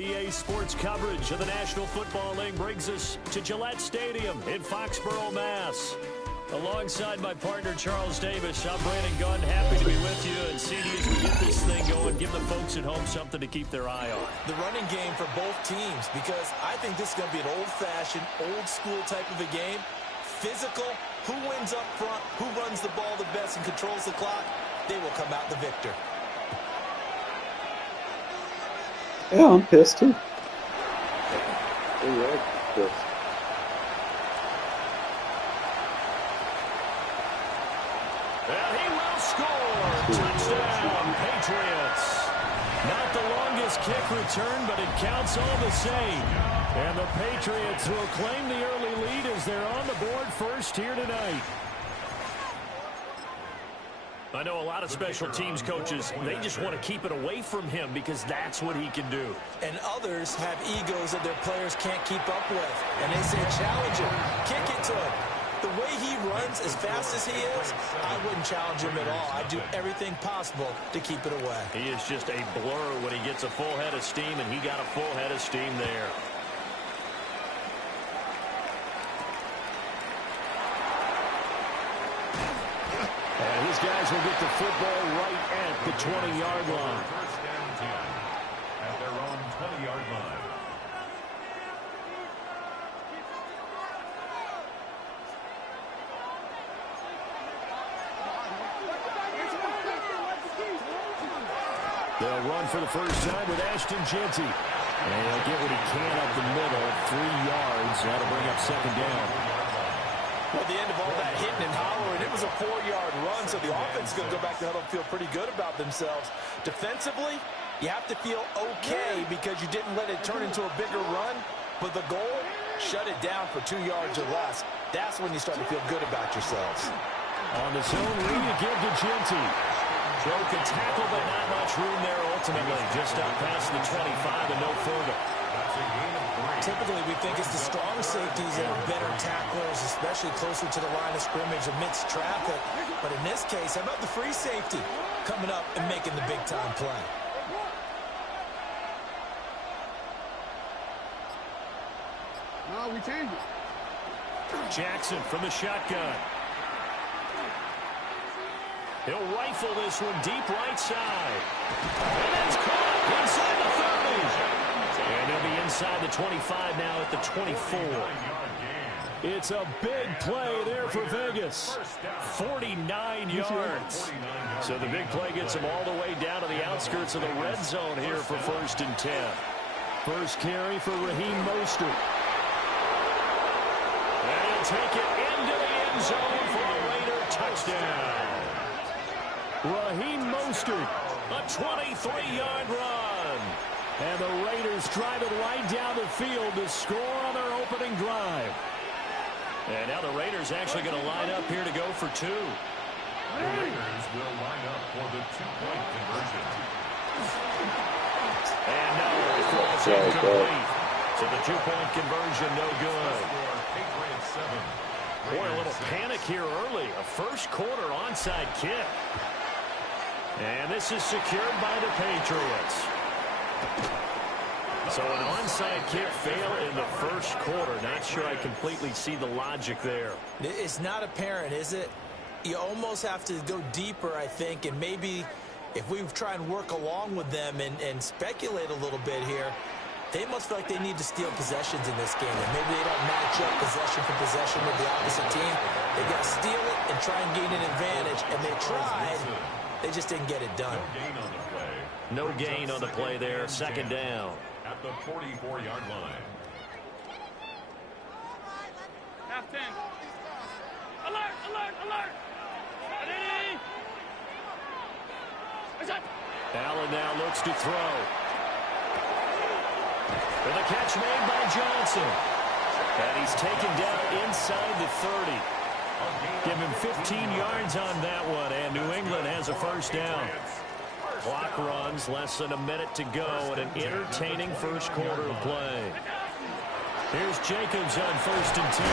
EA Sports coverage of the National Football League brings us to Gillette Stadium in Foxborough, Mass. Alongside my partner, Charles Davis, I'm Brandon Gunn. Happy to be with you. And CD, as we get this thing going, give the folks at home something to keep their eye on. The running game for both teams, because I think this is going to be an old-fashioned, old-school type of a game. Physical, who wins up front, who runs the ball the best and controls the clock, they will come out the victor. Yeah, I'm pissed too. Yeah, pissed. And he will score. Touchdown, Patriots. Not the longest kick return, but it counts all the same. And the Patriots will claim the early lead as they're on the board first here tonight. I know a lot of special teams coaches, they just want to keep it away from him because that's what he can do. And others have egos that their players can't keep up with. And they say, challenge him, kick it to him. The way he runs as fast as he is, I wouldn't challenge him at all. I'd do everything possible to keep it away. He is just a blur when he gets a full head of steam, and he got a full head of steam there. And his guys will get the football right at the 20-yard line. First down 10 at their own 20-yard line. They'll run for the first time with Ashton Jeanty. And he'll get what he can up the middle, 3 yards. That'll bring up second down. Well, at the end of all that hitting and hollering, it was a 4-yard run, so the offense is going to go back to huddle and feel pretty good about themselves. Defensively, you have to feel okay because you didn't let it turn into a bigger run, but the goal, shut it down for 2 yards or less. That's when you start to feel good about yourselves. On the zone read again to Jeanty. Broke a tackle, but not much room there ultimately. Just out past the 25 and no further. Typically, we think it's the strong safeties that are better tacklers, especially closer to the line of scrimmage amidst traffic. But in this case, how about the free safety coming up and making the big-time play? No, we changed it. Jackson from the shotgun. He'll rifle this one deep right side. And it's caught inside the 30. And he'll be inside the 25 now at the 24. It's a big play there for Vegas. 49 yards. So the big play gets him all the way down to the outskirts of the red zone here for 1st and 10. First carry for Raheem Mostert. And he'll take it into the end zone for a Raider touchdown. Raheem Mostert, a 23-yard run. And the Raiders drive it right down the field to score on their opening drive. And now the Raiders actually going to line up here to go for 2. The Raiders will line up for the 2-point conversion. And no, it falls incomplete. So the 2-point conversion no good. Boy, a little panic here early. A first quarter onside kick. And this is secured by the Patriots. So an onside kick fail in the first quarter. Not sure I completely see the logic there. It's not apparent, is it? You almost have to go deeper, I think, and maybe if we try and work along with them and speculate a little bit here, they must feel like they need to steal possessions in this game. And maybe they don't match up possession for possession with the opposite team. They got to steal it and try and gain an advantage. And they tried. They just didn't get it done. No gain on the play there. Second down. At the 44-yard line. Half 10. Alert, alert, alert. Ready? Allen now looks to throw. And the catch made by Johnson. And he's taken down inside the 30. Give him 15 yards on that one, and New England has a first down. Clock runs, less than a minute to go, and an entertaining first quarter of play. Here's Jacobs on 1st and 10.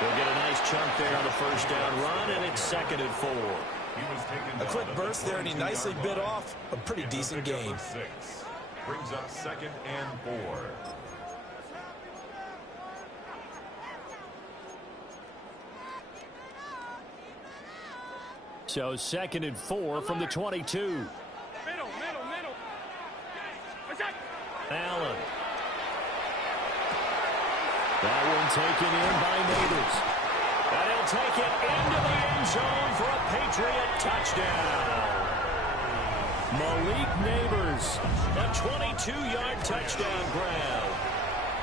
He'll get a nice chunk there on the first down run, and it's 2nd and 4. A quick burst there, and he nicely bit off a pretty decent game. Brings up 2nd and 4. So 2nd and 4 from the 22. Middle. Allen. That one taken in by Neighbors. And he'll take it into the end zone for a Patriot touchdown. Malik Neighbors, a 22-yard touchdown grab.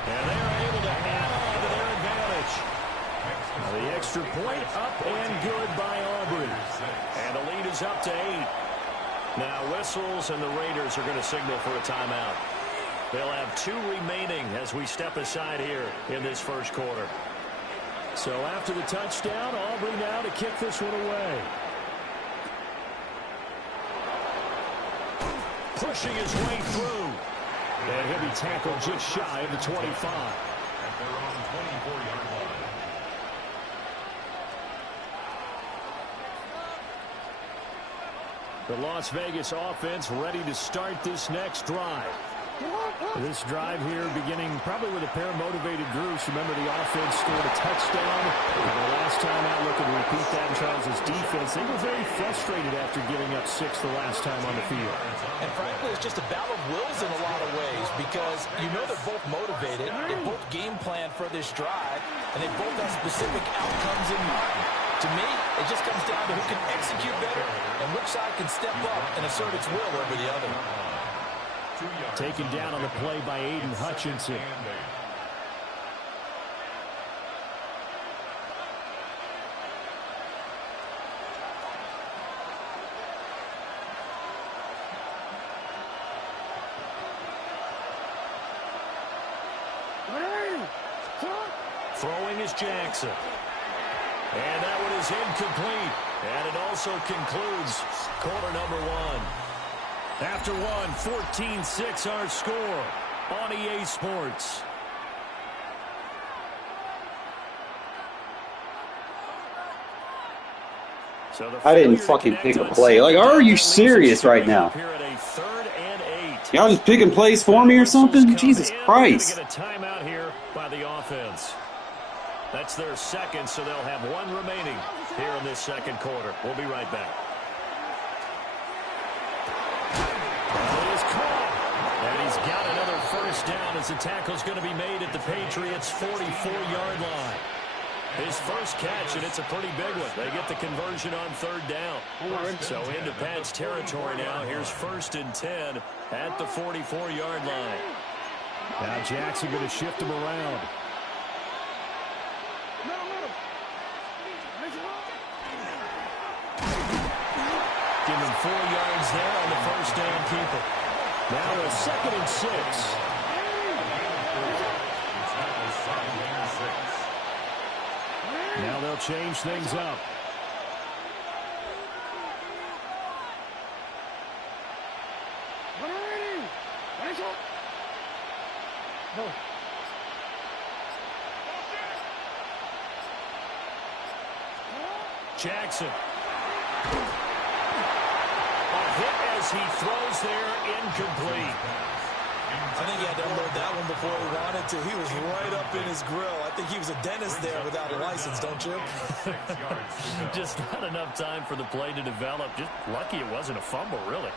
And they're able to add on to their advantage. The extra point up and good by Aubrey. And the lead is up to 8. Now whistles and the Raiders are going to signal for a timeout. They'll have 2 remaining as we step aside here in this first quarter. So after the touchdown, Aubrey now to kick this one away. Pushing his way through. And he'll be tackled just shy of the 25. At their own 24-yard line. The Las Vegas offense ready to start this next drive. This drive here beginning probably with a pair of motivated groups. Remember, the offense scored a touchdown. And the last time out, looking to repeat that in Charles' defense. They were very frustrated after giving up 6 the last time on the field. And frankly, it's just a battle of wills in a lot of ways because you know they're both motivated. They both game plan for this drive, and they both have specific outcomes in mind. To me, it just comes down to who can execute better and which side can step up and assert its will over the other. Taken down on the play by Aiden Hutchinson. Throwing is Jackson. And that one is incomplete. And it also concludes quarter number 1. After one, 14-6 our score on EA Sports. So I didn't fucking pick a play. Like, are you serious right now? Y'all just picking plays for me or something? Jesus Christ. Get a timeout here by the offense. That's their 2nd, so they'll have 1 remaining here in this 2nd quarter. We'll be right back. And he's got another first down as the tackle's going to be made at the Patriots' 44-yard line. His first catch, and it's a pretty big one. They get the conversion on 3rd down. So into Pat's territory now. Here's 1st and 10 at the 44-yard line. Now Jackson going to shift him around. Give him 4 yards there on the first down keeper. Now a 2nd and 6. Now they'll change things up. Jackson. Hit as he throws there, incomplete. I think he had to unload that one before he wanted to. He was right up in his grill. I think he was a dentist there without a license, don't you? Just not enough time for the play to develop. Just lucky it wasn't a fumble, really.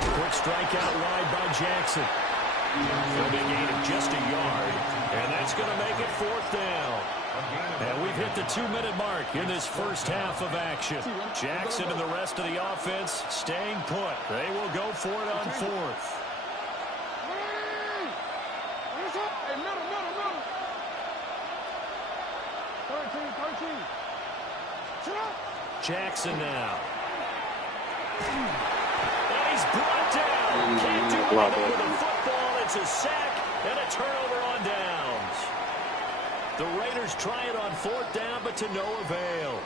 Quick strike out wide by Jackson. A big gain of just a yard. And that's going to make it 4th down. And we've hit the 2-minute mark in this first half of action. Jackson and the rest of the offense staying put. They will go for it on 4th. Jackson now. And he's brought down. Can't do anything with the football. It's a sack and a turnover on downs. The Raiders try it on 4th down, but to no avail.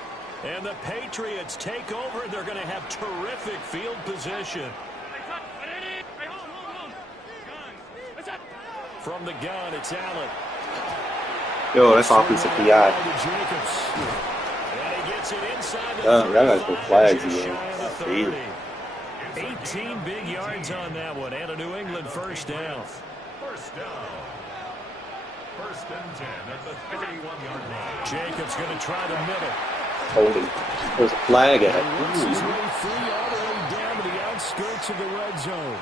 And the Patriots take over, and they're going to have terrific field position. From the gun, it's Allen. Yo, that's offensive PI. And he Gets it inside the Y'all gotta put 35, flags just again. shy of the Damn. 30. 18 big yards on that one, and a New England first down. First down. First and 10 at the 31-yard line. Jacobs going to try the middle. Holding. There's a flag at And works his it. way free all the way down to the outskirts of the red zone.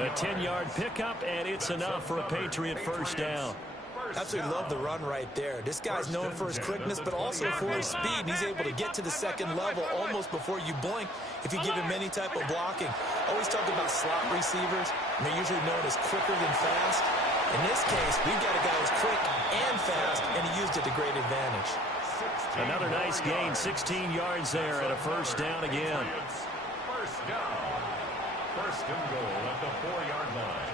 A 10-yard pickup, and it's enough for a Patriot first down. Absolutely love the run right there. This guy's known for his quickness, but also for his speed. And he's able to get to the second level almost before you blink if you give him any type of blocking. Always talk about slot receivers, and they're usually known as quicker than fast. In this case, we've got a guy who's quick and fast, and he used it to great advantage. Another nice gain, 16 yards there at a first down again. First down. First and goal at the 4-yard line.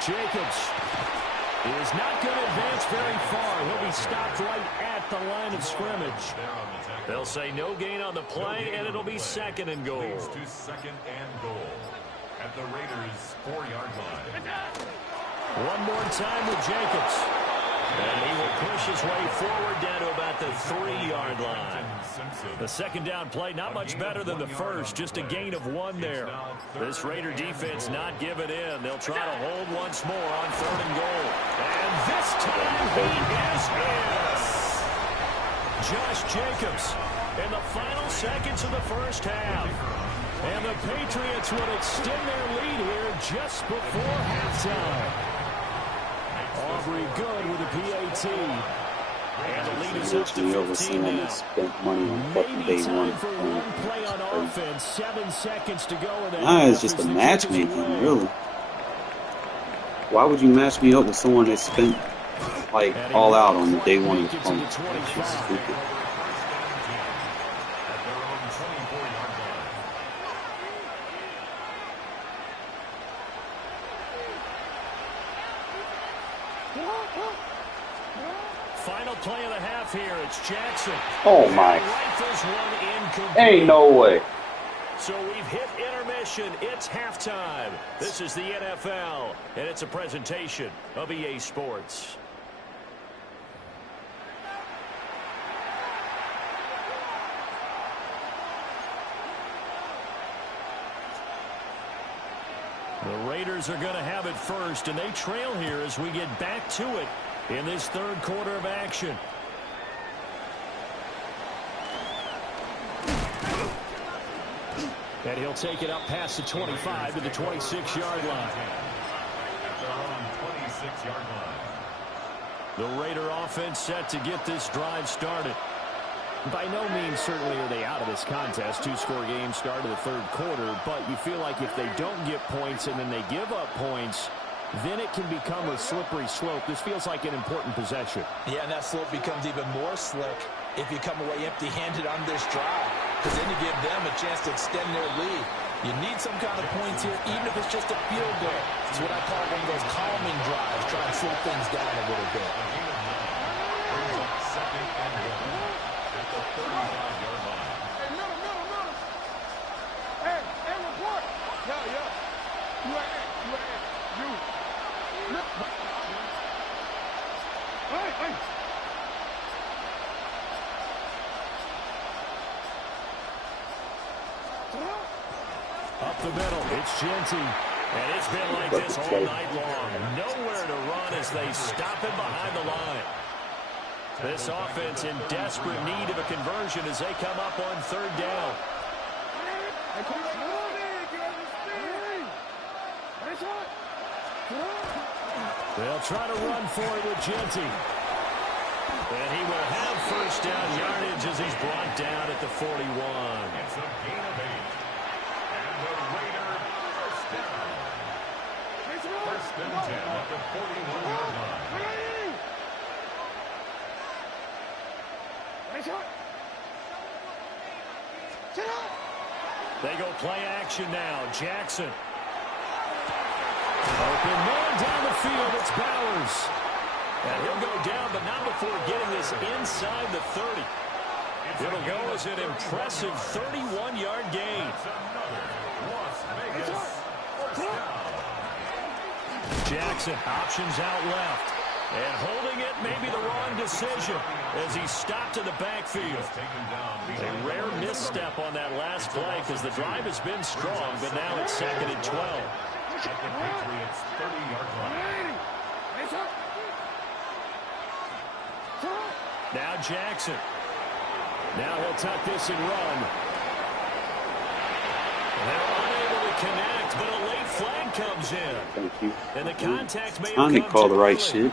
Jacobs is not going to advance very far. He'll be stopped right at the line of scrimmage. They'll say no gain on the play, and it'll be second and goal. Leads to second and goal at the Raiders' 4-yard line. One more time with Jacobs. And he will push his way forward down to about the 3-yard line. The second down play, not much better than the first, just a gain of 1 there. This Raider defense not giving in. They'll try to hold once more on third and goal. And this time he is in. Josh Jacobs in the final seconds of the first half. And the Patriots would extend their lead here just before halftime. Aubrey good with a PAT. And the lead is up to 15 now. Spent money on fucking Maybe day time one. for one play on offense. 7 seconds to go in the Nah, it's half just as a the matchmaking, Jacobs win. really. Why would you match me up with someone that spent like all out on the day one of the phone? It's just stupid. Final play of the half here. It's Jackson. Oh my! Rifles one incomplete. Ain't no way. So we've hit intermission. It's halftime. This is the NFL, and it's a presentation of EA Sports. The Raiders are going to have it first, and they trail here as we get back to it in this third quarter of action. And he'll take it up past the 25 to the 26-yard line. At their own 26-yard line. The Raider offense set to get this drive started. By no means certainly are they out of this contest. 2-score game start of the third quarter, but you feel like if they don't get points and then they give up points, then it can become a slippery slope. This feels like an important possession. Yeah, and that slope becomes even more slick if you come away empty-handed on this drive, because then you give them a chance to extend their lead. You need some kind of points here, even if it's just a field goal. It's what I call one of those calming drives, try and slow things down a little bit. Second and goal at the 35-yard line. Hey, middle. Hey, report. Yeah. You right there. You. Look. Hey. Up the middle, it's Genty. And it's been like this all night long. Nowhere to run as they stop him behind the line. This offense in desperate need of a conversion as they come up on third down. They'll try to run for it with Genty. And he will have first down yardage as he's brought down at the 41. It's a gain of 8. And the Raider first down. First and 10 at the 41-yard line. They go play action now. Jackson. Open man down the field. It's Bowers. And he'll go down, but not before getting this inside the 30. It'll go as an impressive 31-yard gain. Las Vegas first down. Jackson options out left. And holding it may be the wrong decision as he stopped in the backfield. A rare misstep on that last play because the drive has been strong, but now it's 2nd and 12. At the Patriots' 30-yard line. Now Jackson. Now he'll tuck this and run. And they're unable to connect, but a late flag comes in. Thank you. And the contact may have Time to come call the too right early. shit.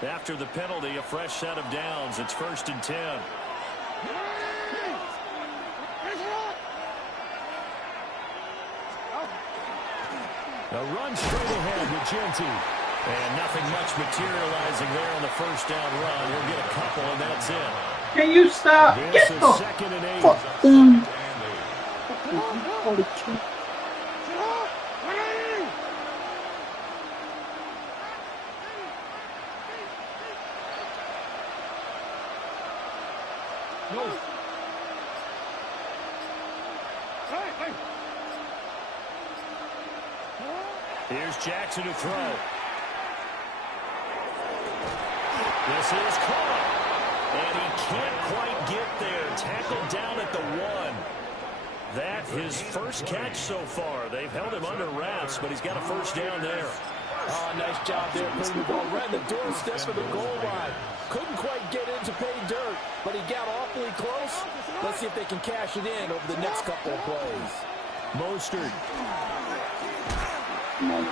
After the penalty, a fresh set of downs. It's 1st and 10. A run straight ahead with Genty. And nothing much materializing there on the first down run. He'll get a couple, and that's it. Can you stop? This Get is the 2nd and 8. fuck done. Holy shit. Here's Jackson to throw. This is caught. And he can't quite get there. Tackled down at the 1. That his first catch so far. They've held him under wraps, but he's got a first down there. Oh, nice job there, putting the ball right in the doorstep of the goal line. Couldn't quite get in to pay dirt, but he got awfully close. Let's see if they can cash it in over the next couple of plays. Mostert. And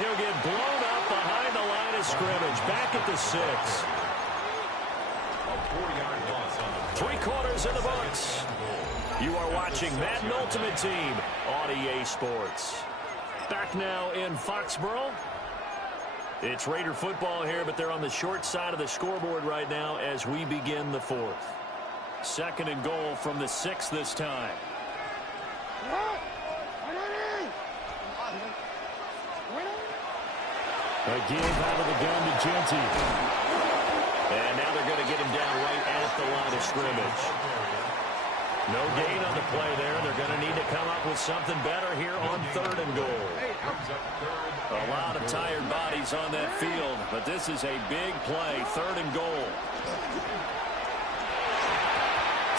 he'll get blown up behind the line of scrimmage. Back at the 6. A 4-yard loss on the 3 quarters in the books. You are watching Madden Ultimate Team on EA Sports. Back now in Foxborough. It's Raider football here, but they're on the short side of the scoreboard right now as we begin the 4th. 2nd and goal from the 6 this time. A give out of the gun to Genty. And now they're going to get him down right at the line of scrimmage. No gain on the play there. They're going to need to come up with something better here on 3rd and goal. A lot of tired bodies on that field, but this is a big play. 3rd and goal.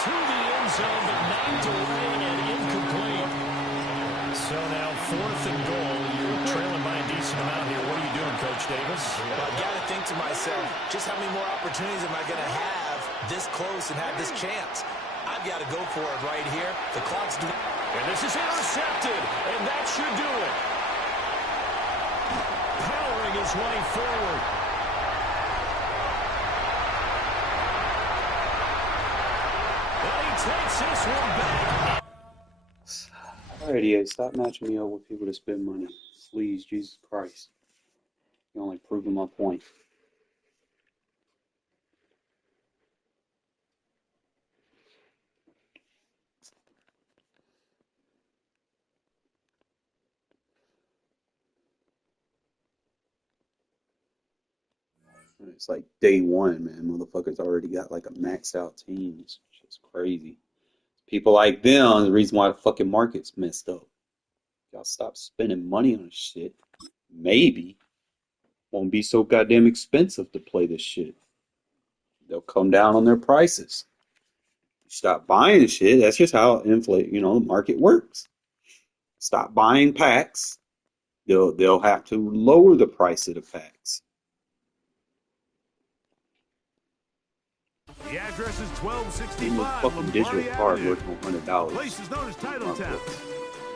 To the end zone, but knocked away and incomplete. So now 4th and goal. You're trailing by a decent amount here. What are you doing, Coach Davis? Well, I've got to think to myself, just how many more opportunities am I going to have this close and have this chance? I've got to go for it right here. The clock's doing. And this is intercepted, and that should do it. Powering his way forward. And he takes this one back. Alrighty, stop matching me up with people that spend money. Please, Jesus Christ. You're only proving my point. It's like day 1, man. Motherfuckers already got like a maxed out team. It's just crazy. People like them, the reason why the fucking market's messed up. Y'all stop spending money on this shit. Maybe won't be so goddamn expensive to play this shit. They'll come down on their prices. You stop buying the shit. That's just how the market works. Stop buying packs. They'll have to lower the price of the packs. The address is 1265 Even a fucking digital Lombardi card Avenue. worth $100. Place is known as Title Town.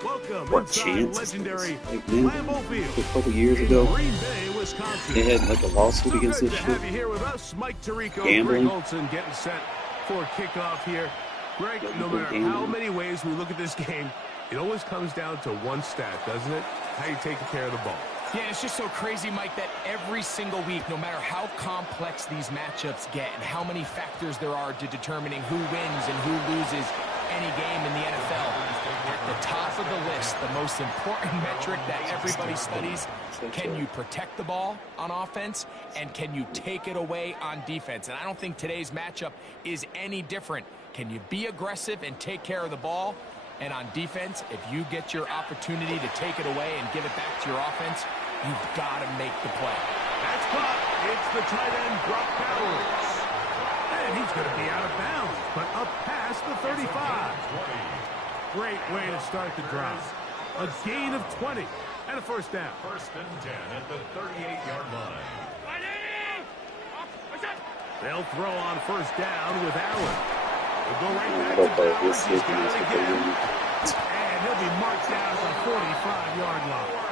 Welcome What inside chance? legendary Like, man, Lambeau Field a couple years in ago, Green Bay, Wisconsin. they had like a lawsuit So against great this to shit. have you here with us, Mike Tirico, Gambling. Greg Olson getting set for kickoff here. Greg, Yeah, no people matter gambling. how many ways we look at this game, it always comes down to one stat, doesn't it? How you taking care of the ball. Yeah, it's just so crazy, Mike, that every single week, no matter how complex these matchups get and how many factors there are to determining who wins and who loses any game in the NFL, at the top of the list, the most important metric that everybody studies, can you protect the ball on offense and can you take it away on defense? And I don't think today's matchup is any different. Can you be aggressive and take care of the ball? And on defense, if you get your opportunity to take it away and give it back to your offense, you've got to make the play. That's caught. It's the tight end, Brock Bowers. And he's going to be out of bounds, but up past the 35. Great way to start the drive. A gain of 20 and a first down. First and 10 at the 38-yard line. They'll throw on first down with Allen. We'll go right back to Bowers. He's got it again. And he'll be marked down at the 45-yard line.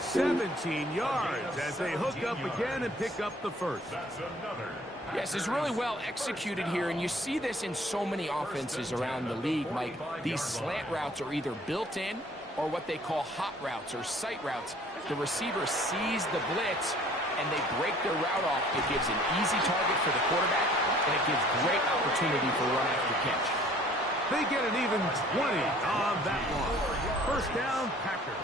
17 yards as they hook up again and pick up the first. That's another. Yes, it's really well executed here, and you see this in so many offenses around the league, Mike. These slant routes are either built in or what they call hot routes or sight routes. The receiver sees the blitz, and they break their route off. It gives an easy target for the quarterback, and it gives great opportunity for run after catch. They get an even 20 on that one. First down, Packers.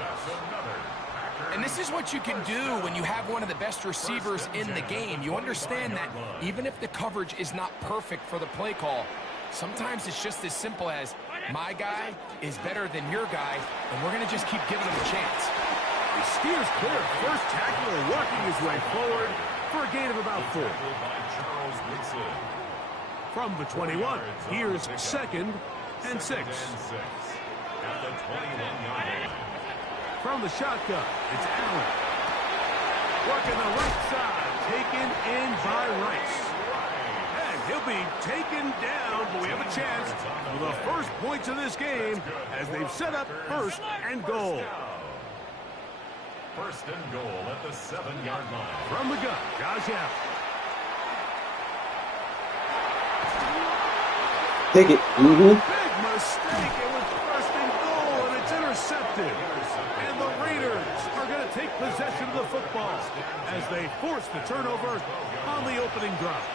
And this is what you can do when you have one of the best receivers in the game. You understand that even if the coverage is not perfect for the play call, sometimes it's just as simple as, my guy is better than your guy, and we're going to just keep giving him a chance. He steers clear of first tackle and working his way forward for a gain of about 4. From the 21, here's second and 6. At the 21-yard line. From the shotgun, it's Allen. Working the right side, taken in by Rice. And he'll be taken down, but we have a chance for the first points of this game as they've set up first and goal. First and goal at the 7-yard line. From the gun, Josh Allen. Take it. Big mistake. It was first and goal, and it's intercepted. And the Raiders are going to take possession of the football as they force the turnover on the opening drive.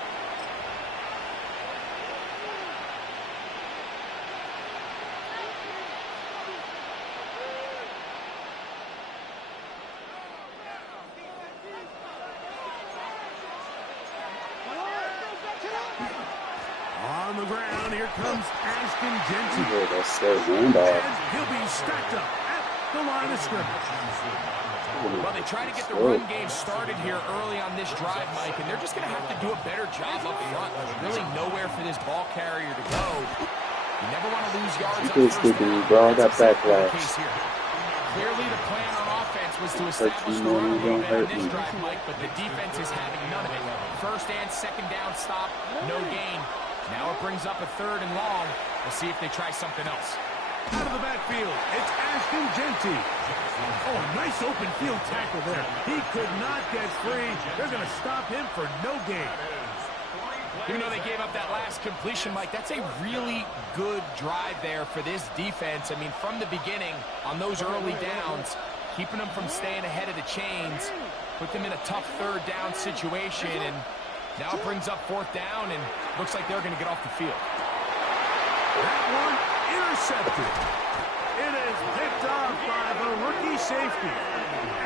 On the ground, here comes Ashton Jensen. And he'll be stacked up at the line of scrimmage. Well, they try to get the run game started here early on this drive, Mike, and they're just going to have to do a better job up front. There's really nowhere for this ball carrier to go. You never want to lose yards up first down. Bro, I got backlash. Clearly, the plan on offense was to establish the run a little bit on this drive, Mike, but the defense is having none of it. First and second down stop, no gain. Now it brings up a third and long. We'll see if they try something else. Out of the backfield, it's Ashton Jensen. Oh, nice open field tackle there. He could not get free. They're going to stop him for no gain. Even though they gave up that last completion, Mike, that's a really good drive there for this defense. I mean, from the beginning, on those early downs, keeping them from staying ahead of the chains, put them in a tough third down situation, and now it brings up fourth down, and looks like they're going to get off the field. That one intercepted. It is picked off by the rookie safety.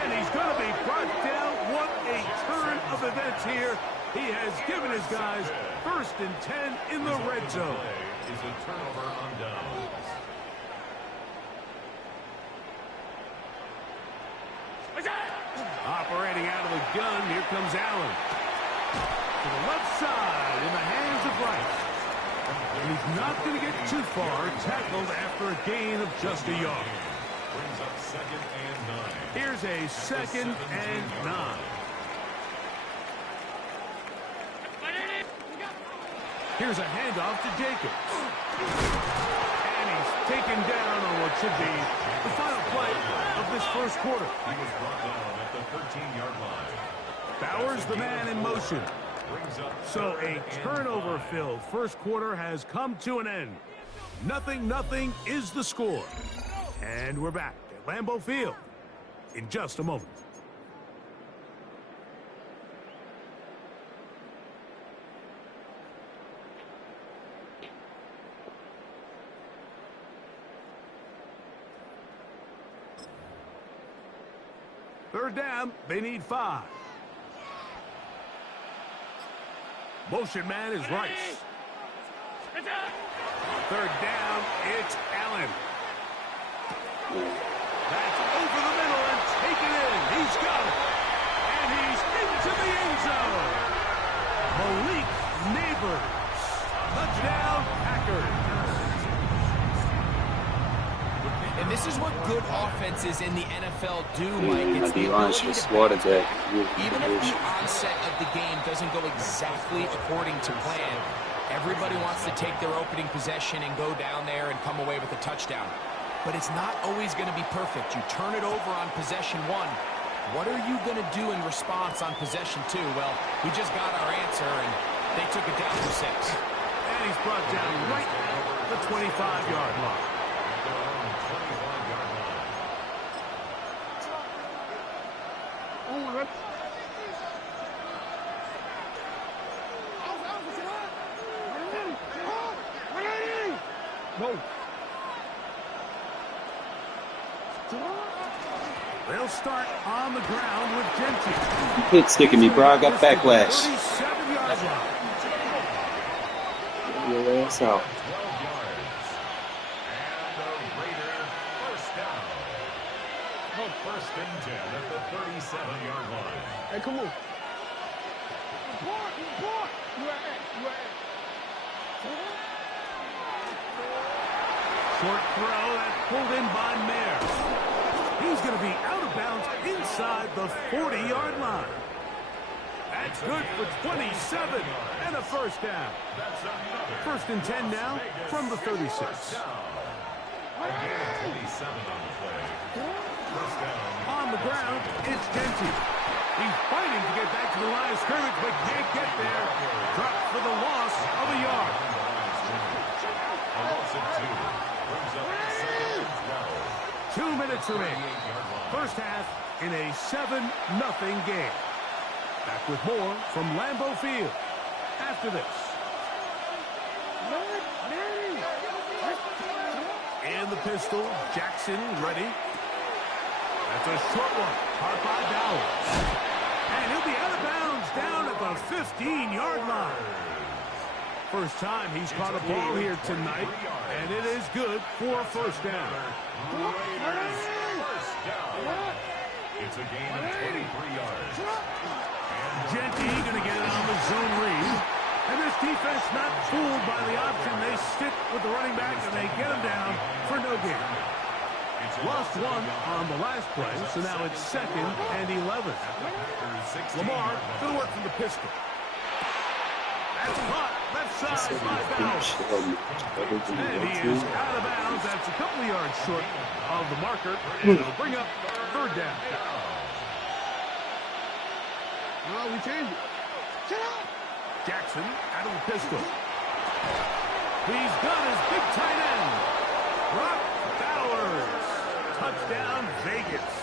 And he's going to be brought down. What a turn of events here. He has given his guys first and 10 in the red zone. Is a turnover on downs. Operating out of the gun, here comes Allen. To the left side in the hands of Rice. And he's not going to get too far, tackled after a gain of just a yard. Brings up second and 9. Here's a second and 9. Here's a handoff to Jacobs. And he's taken down on what should be the final play of this first quarter. He was brought down at the 13-yard line. Bowers, the man in motion. So a turnover-filled first quarter has come to an end. 0-0 is the score. And we're back at Lambeau Field in just a moment. Third down, they need 5. Motion man is Rice. Third down, it's Allen. That's over the middle and taken in. He's got it. And he's into the end zone. Malik Neighbors. Touchdown, Packers. And this is what good offenses in the NFL do, Mike. It's the D-line's ability just to slaughtered that. even if the onset of the game doesn't go exactly according to plan, everybody wants to take their opening possession and go down there and come away with a touchdown. But it's not always going to be perfect. You turn it over on possession one. What are you going to do in response on possession two? Well, we just got our answer, and they took it down for 6. And he's brought down right at the 25-yard line. They'll start on the ground with Genty. You quit sticking me, bro. I got backlash. 37-yard line. Get your ass out. 12 yards. And the Raider first down. First and 10 at the 37-yard line. Hey, come on. Report. You at. Short throw that's pulled in by Mayer. He's going to be out of bounds inside the 40-yard line. That's good for 27 and a first down. First and 10 now from the 36. Again, 27 on the play. First down. On the ground, it's Genty. He's fighting to get back to the line of scrimmage, but can't get there. Dropped for the loss of a yard. A loss of 2. Brings up second and 12. 2 minutes remaining. First half in a 7-0 game. Back with more from Lambeau Field after this. And the pistol, Jackson ready. That's a short one, caught by Dowell. And he'll be out of bounds down at the 15-yard line. First time he's caught a ball here tonight, and it is good for a first down. Raiders first down. It's a gain of 23 yards. Genty going to get it on the zone read. And this defense not fooled by the option. They stick with the running back, and they get him down for no gain. Lost one on the last play, so now it's 2nd and 11. Lamar going to work from the pistol. That's caught left side by Dowell. And he is out of bounds. That's a couple of yards short of the marker. And it'll bring up third down. No, we changed it. Shut up. Jackson out of the pistol. He's got his big tight end. Brock Bowers. Touchdown, Vegas.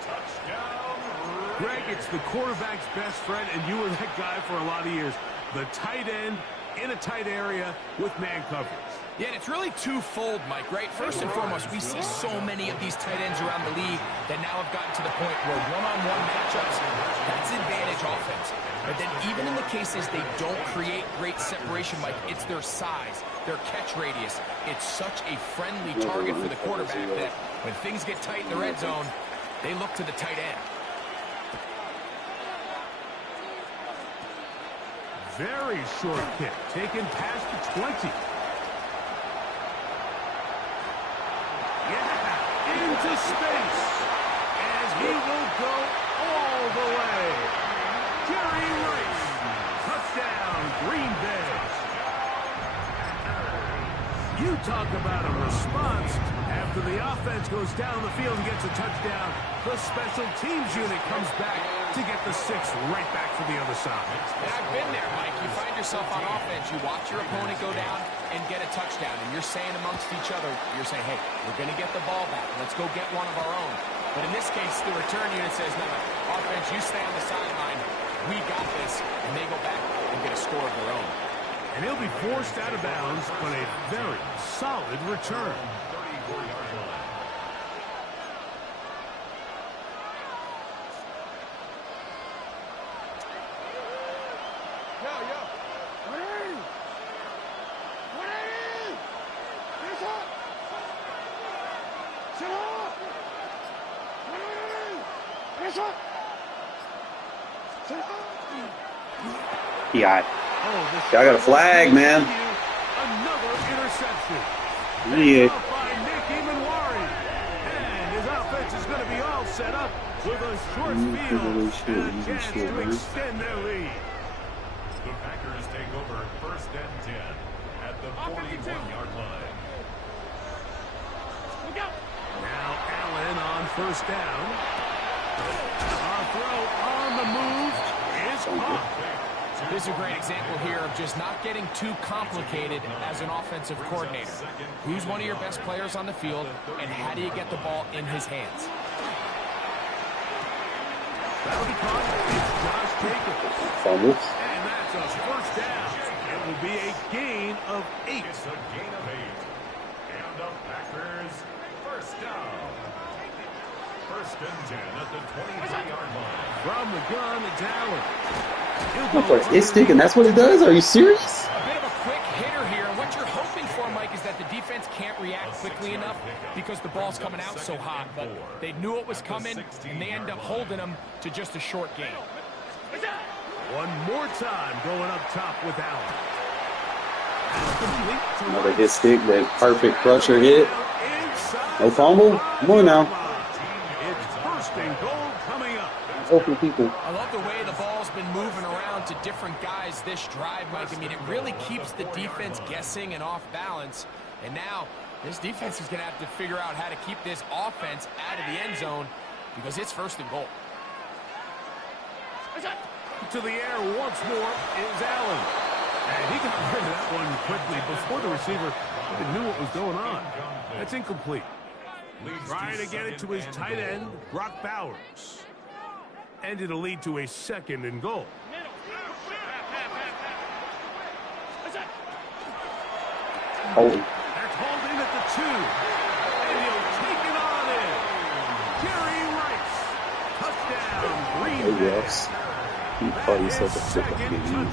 Touchdown. Greg, it's the quarterback's best friend, and you were that guy for a lot of years. The tight end in a tight area with man coverage. Yeah, and it's really twofold, Mike, right? First and foremost, we see so many of these tight ends around the league that now have gotten to the point where one-on-one matchups, that's advantage offense. But then even in the cases they don't create great separation, Mike, it's their size, their catch radius. It's such a friendly target for the quarterback that when things get tight in the red zone, they look to the tight end. Very short kick, taken past the 20. Yeah, into space. As he will go all the way. Jerry Rice. Touchdown, Green Bay. You talk about a response. After the offense goes down the field and gets a touchdown, the special teams unit comes back to get the 6 right back to the other side. And I've been there, Mike. You find yourself on offense, you watch your opponent go down and get a touchdown, and you're saying amongst each other, you're saying, hey, we're going to get the ball back. Let's go get one of our own. But in this case, the return unit says, no, offense, you stay on the sideline. We got this. And they go back and get a score of their own. And he'll be forced out of bounds, but a very solid return. 34-yard line. Yeah. Oh, Y'all got a flag, man. Another interception. Yeah. By Nicky Manwari. And his offense is going to be all set up with a short field and a chance to extend their lead. The Packers take over 1st and 10 at the 41-yard line. Now Allen on 1st down. Our throw on the move is caught. This is a great example here of just not getting too complicated as an offensive coordinator. Who's one of your best players on the field, and how do you get the ball in his hands? That'll be caught. It's Josh Jacobs. Fumble. And that's a 1st down. It will be a gain of 8. It's a gain of 8. And the Packers 1st down. 1st and 10 at the 23-yard line. From the gun, it's Allen. It's sticking. That's what it does? Are you serious? A bit of a quick hitter here. And what you're hoping for, Mike, is that the defense can't react quickly enough because the ball's coming out so hot. But they knew it was coming, and they end up holding them to just a short gain. One more time going up top with Allen. Another hit stick, that perfect crusher hit. No fumble. Come on now. It's 1st and goal coming up. Open people. I love the way the ball's been moving around to different guys this drive, Mike. I mean, it really keeps the defense guessing and off balance. And now this defense is going to have to figure out how to keep this offense out of the end zone because it's 1st and goal. To the air once more is Allen. And he got rid of that one quickly before the receiver even knew what was going on. That's incomplete. Trying to get it to his tight end, Brock Bowers. And it'll lead to a 2nd and goal. Holy. That's hauled in at the 2. And he'll take it on in. Jerry Rice. Touchdown, Green Bay. Yes. He called himself a football game.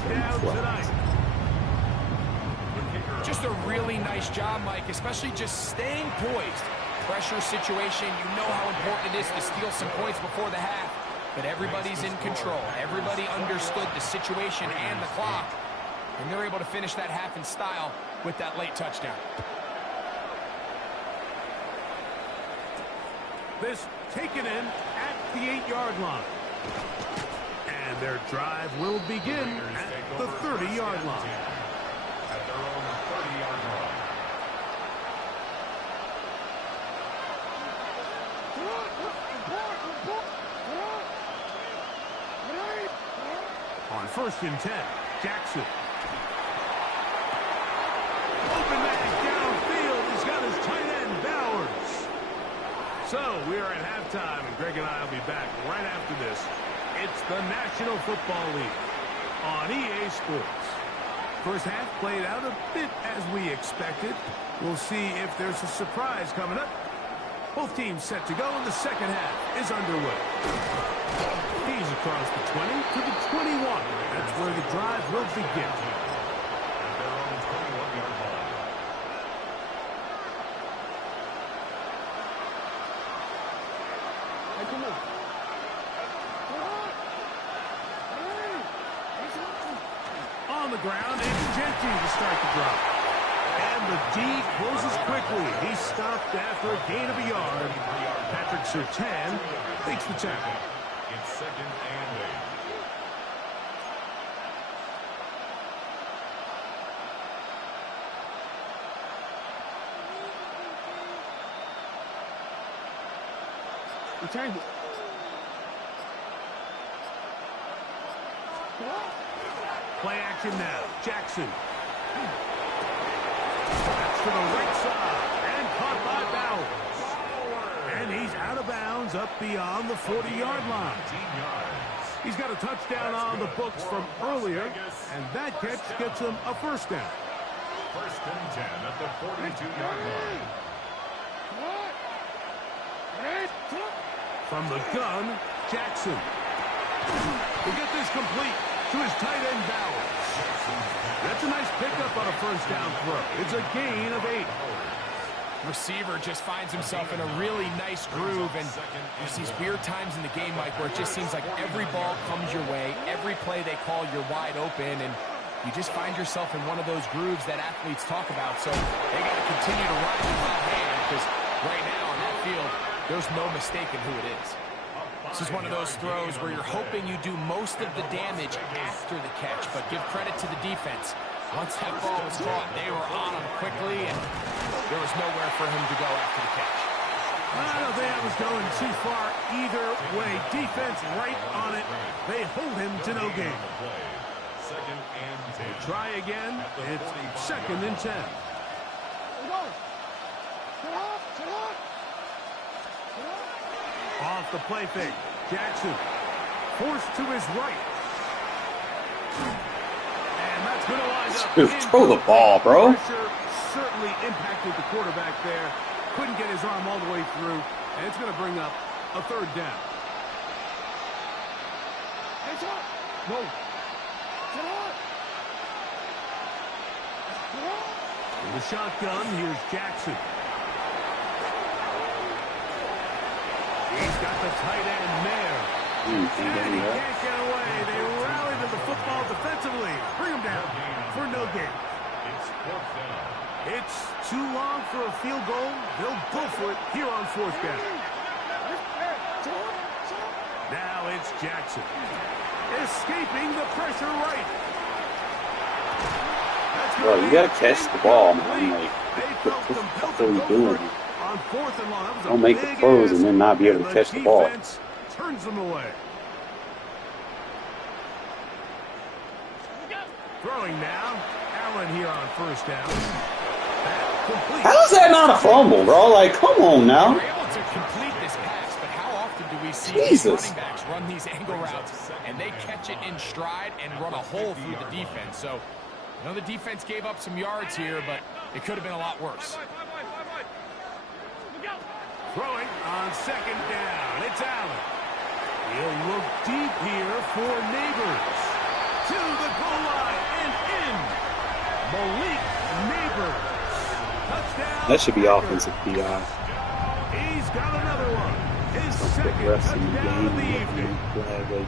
Just a really nice job, Mike, especially just staying poised. Pressure situation, you know how important it is to steal some points before the half. But everybody's in control. Everybody understood the situation and the clock. And they're able to finish that half in style with that late touchdown. This taken in at the 8-yard line. And their drive will begin at the 30-yard line. At their own 30-yard line. On 1st and 10, Jackson. Open man downfield. He's got his tight end, Bowers. So we are at halftime, and Greg and I will be back right after this. It's the National Football League on EA Sports. First half played out a bit as we expected. We'll see if there's a surprise coming up. Both teams set to go, and the second half is underway. He's across the 20 to the 21. That's where the drive will begin. At their own 21-yard line. On the ground, it's Genty to start the drive. And the D closes quickly. He's stopped after a gain of a yard. Patrick Surtain makes the tackle. It's 2nd and 8. Return it. Play action now. Jackson. That's to the right side. And caught by Bowers. And he's out of bounds up beyond the 40-yard line. He's got a touchdown on the books from earlier. And that catch gets him a 1st down. 1st and 10 at the 42-yard line. From the gun, Jackson. To get this complete to his tight end, Bowers. That's a nice pickup on a 1st down throw. It's a gain of 8. receiver just finds himself in a really nice groove, and there's these weird times in the game, Mike, where it just seems like every ball comes your way, every play they call, you're wide open, and you just find yourself in one of those grooves that athletes talk about. So they got to continue to ride the hot hand, because right now on that field, there's no mistaking who it is. This is one of those throws where you're hoping you do most of the damage after the catch, but give credit to the defense. Once that ball was caught, they were on him quickly, and there was nowhere for him to go after the catch. I don't think I was going too far either way. Defense right on it. They hold him to no gain. Try again. It's 2nd and 10. Off the play fake. Jackson forced to his right. And that's going to wind up. Dude, throw the ball, bro. Pressure certainly impacted the quarterback there. Couldn't get his arm all the way through. And it's going to bring up a 3rd down. Whoa. In the shotgun, here's Jackson. He's got the tight end there. And he can't get away. They rally to the football defensively. Bring him down for no gain. It's too long for a field goal. They'll go for it here on 4th down. Now it's Jackson. Escaping the pressure right. Bro, you gotta catch the ball, man. Like, what the fuck are you doing? On 4th and long, Don't make the throws and then not be able to catch the ball. Turns them away. Throwing now. Allen here on 1st down. How is that not a fumble, bro? Like, come on now. They were able to complete this pass, but how often do we see these running backs run these angle routes and they catch it in stride and run a hole through the defense? So, I know the defense gave up some yards here, but it could have been a lot worse. Throwing on 2nd down. It's Allen. He'll look deep here for Neighbors. To the goal line and in. Malik Neighbors. Touchdown. That should be offensive PI. He's got another one. His Don't put 2nd refs in the touchdown of the game. evening.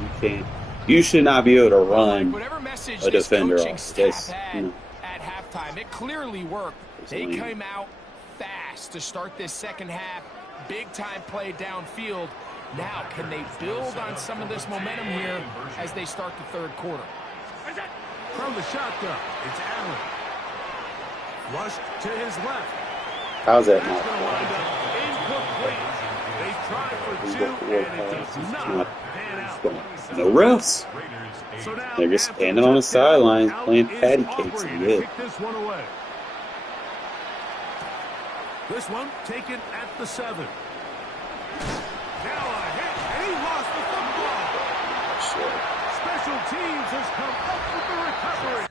You can't. You should not be able to run Whatever message a defender this coaching off. staff That's, had at halftime, it clearly worked. They lame. came out fast to start this 2nd half. Big time play downfield. Now, can they build on some of this momentum here as they start the 3rd quarter? From the shotgun, it's Allen. Flushed to his left. how's that That's going to not? wind up incomplete. They tried for 2, and it does not pan out. No refs. So now, They're just after standing on the touchdown, sidelines out playing is patty Aubrey cakes and to good. kick this one away. This one taken at the 7. Now a hit, and he lost the football. Shit. Special teams has come up with the recovery.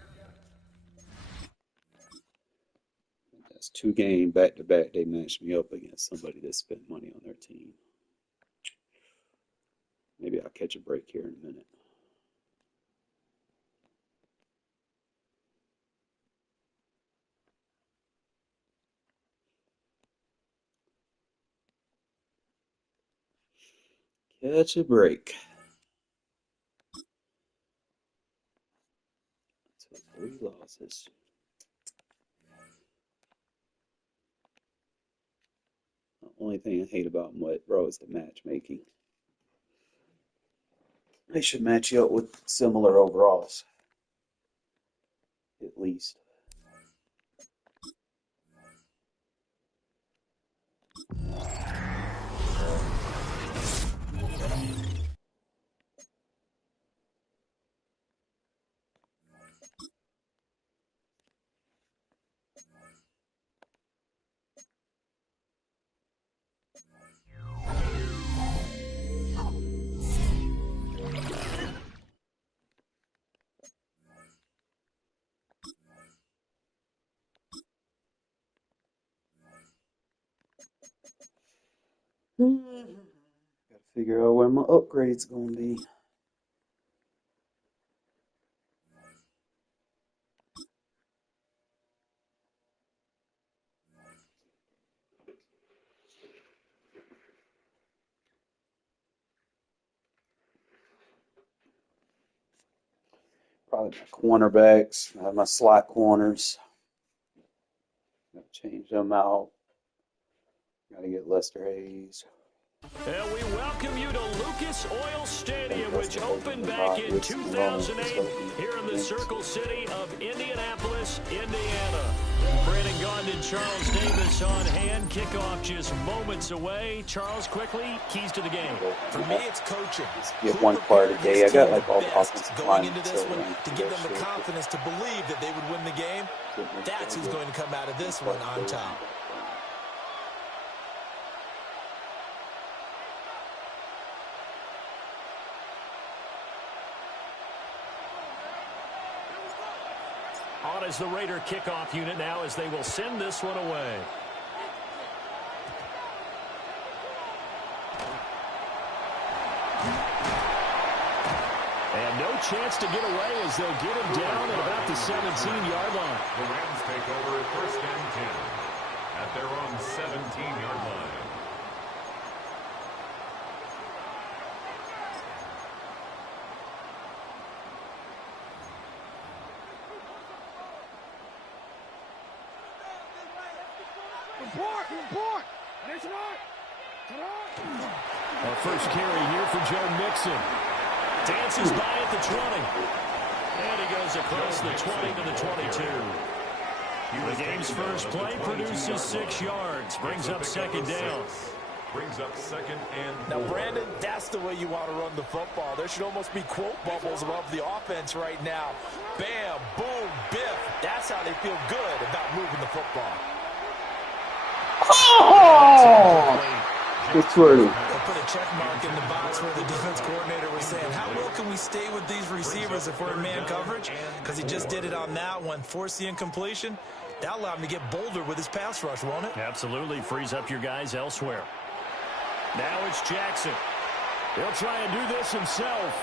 That's 2 games back to back. They matched me up against somebody that spent money on their team. Maybe I'll catch a break here in a minute. Catch a break. So 3 losses. The only thing I hate about Mutt, bro, is the matchmaking. They should match you up with similar overalls. At least. Gotta figure out where my upgrade's gonna be. Probably my cornerbacks. I have my slot corners. Gotta change them out. Gotta get Lester Hayes. And we welcome you to Lucas Oil Stadium, which opened back in 2008 here in the Circle City of Indianapolis, Indiana. Brandon Gaudin and Charles Davis on hand. Kickoff just moments away. Charles, quickly, keys to the game. For me, it's coaching. Get one part a day. I got like all the offensive going line into this one to give them the confidence to believe that they would win the game. That's who's going to come out of this one on top. On as the Raider kickoff unit now as they will send this one away. And no chance to get away as they'll get him down at about the 17-yard line. The Rams take over 1st and 10 at their own 17-yard line. Our first carry here for Joe Mixon. Dances by at the 20. And he goes across the 20 to the 22. The game's first play produces 6 yards. Brings up 2nd down. Brings up 2nd and 4. Now, Brandon, that's the way you want to run the football. There should almost be quote bubbles above the offense right now. Bam, boom, biff. That's how they feel good about moving the football. Oh! It's twirly. They'll put a check mark in the box where the defense coordinator was saying, how well can we stay with these receivers if we're in man coverage? Because he just did it on that one. Force the incompletion. That'll allow him to get bolder with his pass rush, won't it? Absolutely. Frees up your guys elsewhere. Now it's Jackson. He'll try and do this himself.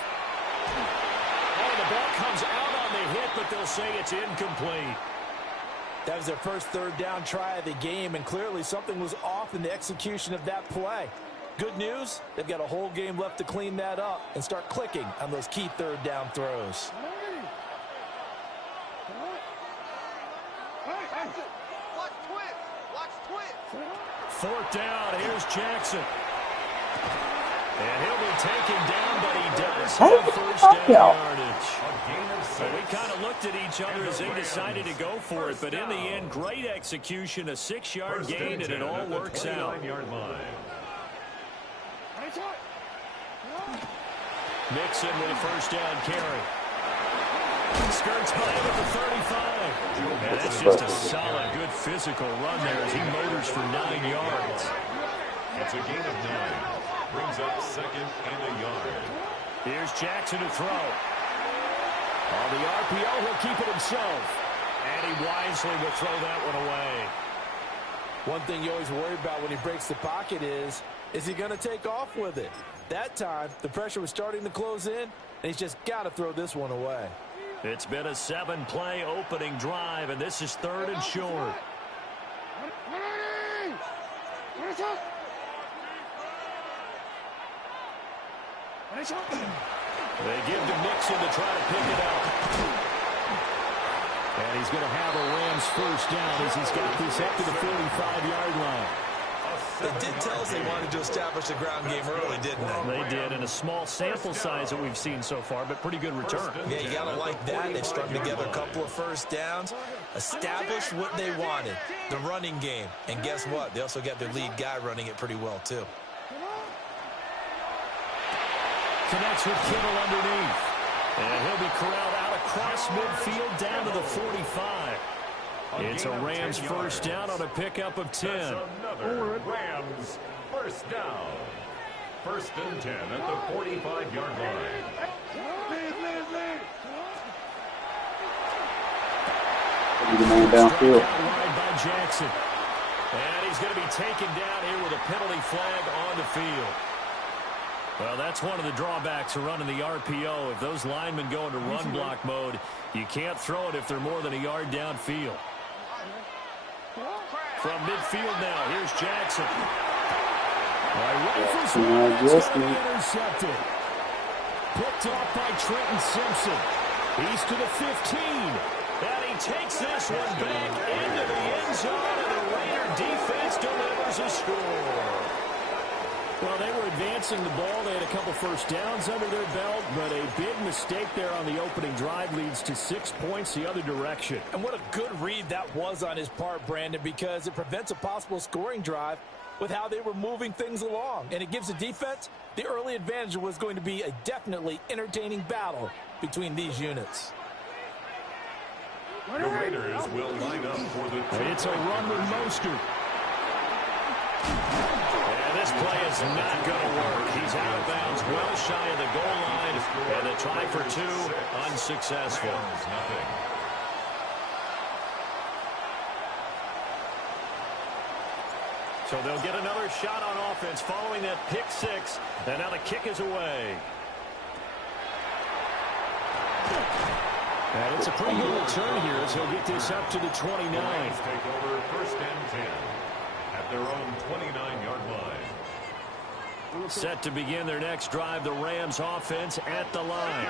Oh, the ball comes out on the hit, but they'll say it's incomplete. That was their first 3rd down try of the game, and clearly something was off in the execution of that play. Good news, they've got a whole game left to clean that up and start clicking on those key 3rd down throws. Fourth down, here's Jackson. And he'll be taken down, but he does have first down yardage. So we kind of looked at each other as they decided to go for it, but in the end, great execution, a 6-yard gain, and it all works out. Mixon with a first down carry. Skirts by him at the 35. And that's just a solid, good physical run there as he motors for 9 yards. It's a gain of 9. Brings up 2nd and a yard. Here's Jackson to throw. On the RPO, he'll keep it himself. And he wisely will throw that one away. One thing you always worry about when he breaks the pocket is he going to take off with it? That time, the pressure was starting to close in, and he's just got to throw this one away. It's been a 7-play opening drive, and this is 3rd and short. They give to Mixon to try to pick it up. And he's going to have a Rams first down as he's got this up to the 45-yard line. They did tell us they wanted to establish a ground game early, didn't they? They did, in a small sample size that we've seen so far, but pretty good return. Yeah, you got to like that. They've strung together a couple of first downs, established what they wanted, the running game. And guess what? They also got their lead guy running it pretty well, too. Connects with Kittle underneath. And he'll be corralled out across midfield down to the 45. It's a Rams first down on a pickup of 10. Another Rams first down. 1st and 10 at the 45-yard line. The man downfield. Wide by Jackson. And he's going to be taken down here with a penalty flag on the field. Well, that's one of the drawbacks of running the RPO. If those linemen go into run block mode, you can't throw it if they're more than a yard downfield. From midfield now, here's Jackson. Rifles intercepted. Picked off by Trenton Simpson. He's to the 15. And he takes this one back into the end zone, and the Raider defense delivers a score. Well, they were advancing the ball. They had a couple first downs under their belt, but a big mistake there on the opening drive leads to 6 points the other direction. And what a good read that was on his part, Brandon, because it prevents a possible scoring drive with how they were moving things along. And it gives the defense the early advantage. Was going to be a definitely entertaining battle between these units. The Raiders will line up for the It's a run with Mostert. And this play is not going to work. He's out of bounds, well shy of the goal line. And the try for two, unsuccessful. So they'll get another shot on offense following that pick six. And now the kick is away. And it's a pretty good return here as he'll get this up to the 29. Take over first and 10 at their own 29-yard line. Set to begin their next drive, the Rams offense at the line.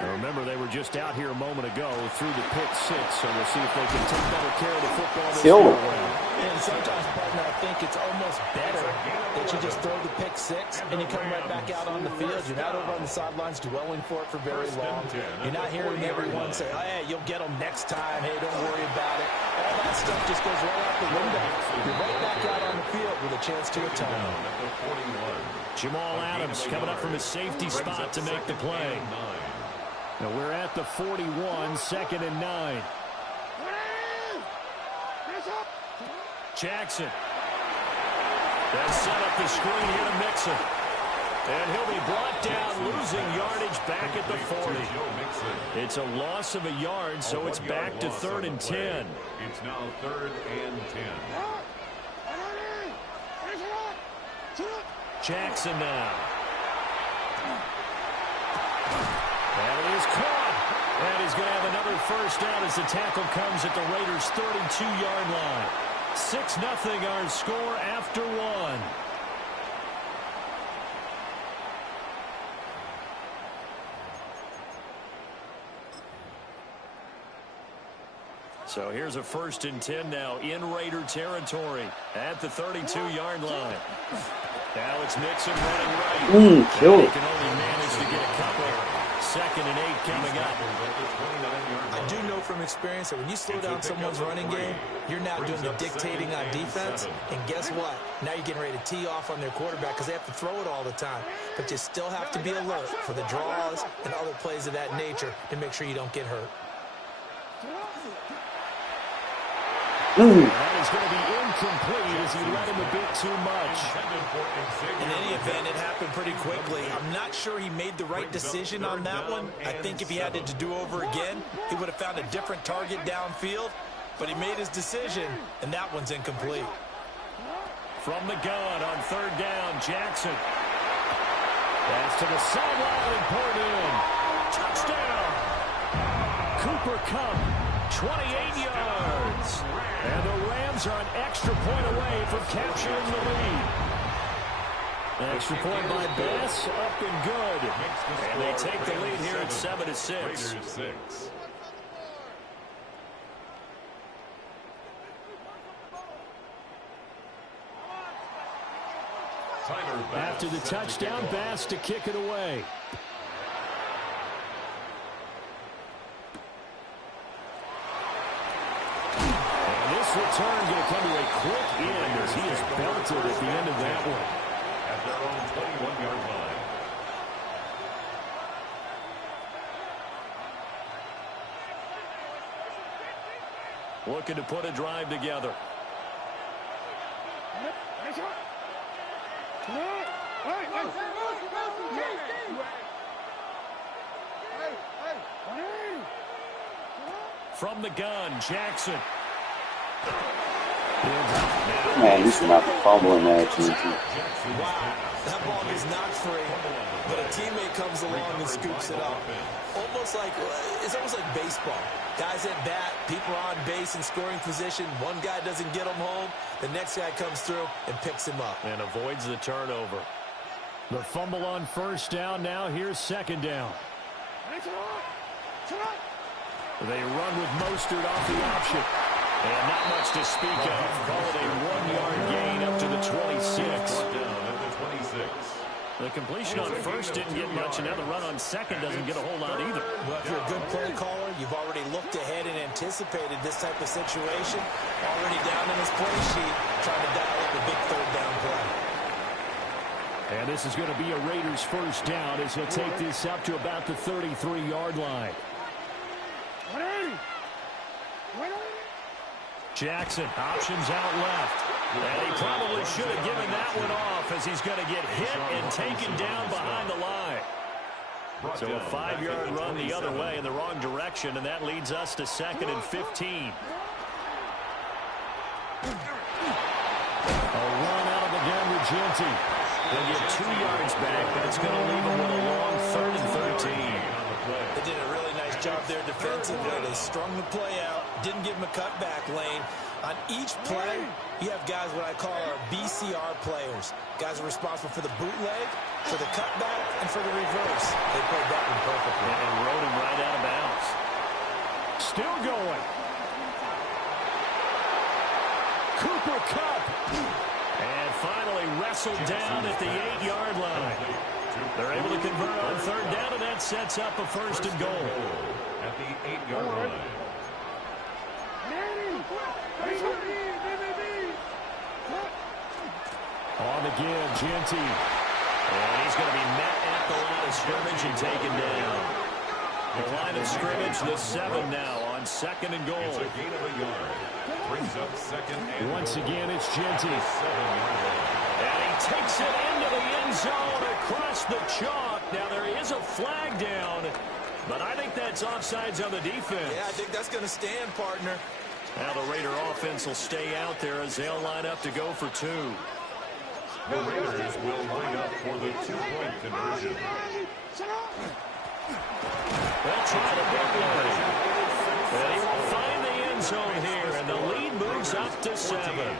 Now remember, they were just out here a moment ago through the pick six, so we'll see if they can take better care of the football this year. And sometimes, partner, I think it's almost better that you just throw the pick six and you come right back out on the field. You're not over on the sidelines dwelling for it for very long. You're not hearing everyone say, oh, hey, you'll get them next time. Hey, don't worry about it. All that stuff just goes right out the window. You're right back out on the field with a chance to atone. Jamal Adams coming up from his safety spot to make the play. Now we're at the 41, second and 9. Jackson. They'll set up the screen here to Mixon. And he'll be brought down, losing yardage back at the 40. It's a loss of a yard, so it's back to 3rd and 10. It's now 3rd and 10. Jackson now. And it is caught. And he's going to have another first down as the tackle comes at the Raiders' 32-yard line. 6-0 our score after one. So here's a 1st and 10 now in Raider territory at the 32-yard line. Now it's Mixon running right. Kill it. He can only manage to get a couple. 2nd and 8 coming up. I do know from experience that when you slow down someone's running game, you're not doing the dictating on defense. And guess what? Now you're getting ready to tee off on their quarterback because they have to throw it all the time. But you still have to be alert for the draws and other plays of that nature to make sure you don't get hurt. That is going to be incomplete as he let him a bit too much. In any event, it happened pretty quickly. I'm not sure he made the right decision on that one. I think if he had it to do over again, he would have found a different target downfield. But he made his decision, and that one's incomplete. From the gun on 3rd down, Jackson. Pass to the sideline and poured in. Touchdown. Cooper Kupp, 28 yards. And the Rams are an extra point away from capturing the lead. Extra point by Bass, up and good. And they take the lead here at 7-6. After the touchdown, Bass to kick it away. Return going to come to a quick end as he is belted at the end of that one. At their own 21-yard line. Looking to put a drive together. From the gun, Jackson. Man, you should not be fumbling that. Wow, that ball is not free, but a teammate comes along and scoops it up. It's almost like baseball. Guys at bat, people are on base in scoring position. One guy doesn't get him home. The next guy comes through and picks him up. And avoids the turnover. The fumble on 1st down. Now here's 2nd down. They run with Mostert off the option. And not much to speak of. Call it a 1-yard gain up to the 26. The completion on first didn't get much, and now the run on second doesn't get a whole lot either. Well, if you're a good play caller, you've already looked ahead and anticipated this type of situation. Already down in his play sheet, trying to dial up a big third down play. And this is going to be a Raiders first down as he'll take this up to about the 33-yard line. Jackson, options out left. And he probably should have given that one off as he's going to get hit and taken down behind the line. So a 5-yard run the other way in the wrong direction, and that leads us to 2nd and 15. A run out of the gun with Genty. They'll get 2 yards back, but it's going to leave them with a long 3rd and 13. They did a really nice job there defensively. They strung the play out, didn't give him a cutback lane. On each play, you have guys what I call our BCR players. Guys are responsible for the bootleg, for the cutback, and for the reverse. They played that one perfectly. And rode him right out of bounds. Still going. Cooper Kupp. And finally wrestled down at the 8-yard line. They're able to convert on 3rd down, and that sets up a 1st and goal. At the 8-yard line. On the give, Genty. And he's going to be met at the line of scrimmage and taken down. The line of scrimmage, the 7 now on 2nd and goal. It's a gain of a yard. Brings up 2nd and Once goal. again, it's Genty. 7-yard line. And he takes it into the end zone across the chalk. Now there is a flag down, but I think that's offsides on the defense. Yeah, I think that's going to stand, partner. Now the Raider offense will stay out there as they'll line up to go for 2. The Raiders will line up for the 2-point conversion. They'll try the big one. And he will find the end zone here, and the lead moves up to 7.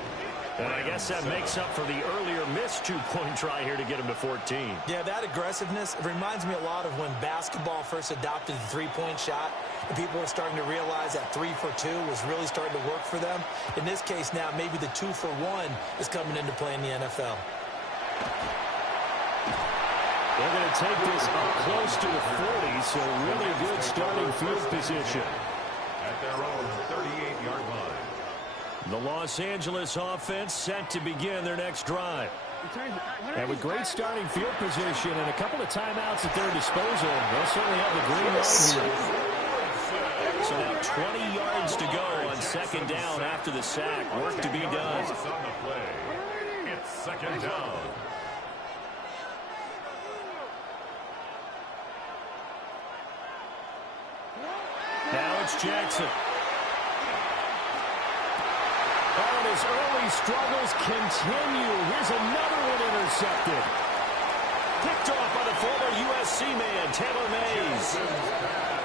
And I guess that makes up for the earlier missed 2-point try here to get him to 14. Yeah, that aggressiveness, it reminds me a lot of when basketball first adopted the 3-point shot, and people were starting to realize that 3 for 2 was really starting to work for them. In this case now, maybe the 2 for 1 is coming into play in the NFL. They're going to take this up close to the 40, so really good starting field position. At their own 38-yard line. The Los Angeles offense set to begin their next drive. And with great starting field position and a couple of timeouts at their disposal, they'll certainly have the green light here. So now 20 yards to go on 2nd down after the sack. Work to be done. On the play. It's 2nd down. Now it's Jackson. And his early struggles continue. Here's another one intercepted. Picked off by the former USC man, Taylor Mays.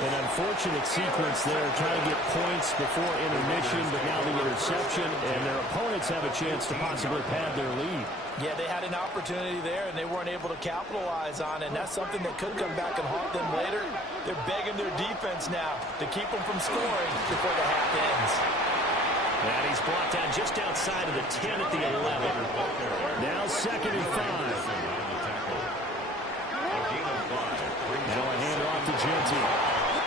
An unfortunate sequence there, trying to get points before intermission, but now the interception, and their opponents have a chance to possibly pad their lead. Yeah, they had an opportunity there, and they weren't able to capitalize on it, and that's something that could come back and haunt them later. They're begging their defense now to keep them from scoring before the half ends. And he's brought down just outside of the 10 at the 11. Now 2nd and 5. Now a handoff to Genty.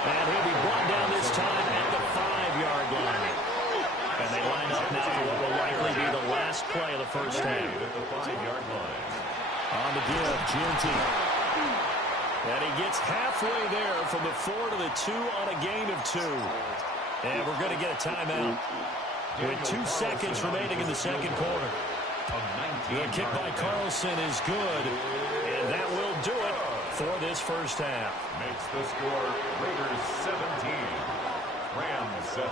And he'll be brought down this time at the 5-yard line. And they line up now for what will likely be the last play of the first half. At the 5-yard line. On the give, Genty. And he gets halfway there from the 4 to the 2 on a gain of 2. And we're going to get a timeout with 2 seconds remaining in the second quarter. The kick by Carlson is good, and that will do it for this first half. Makes the score Raiders 17, Rams 7.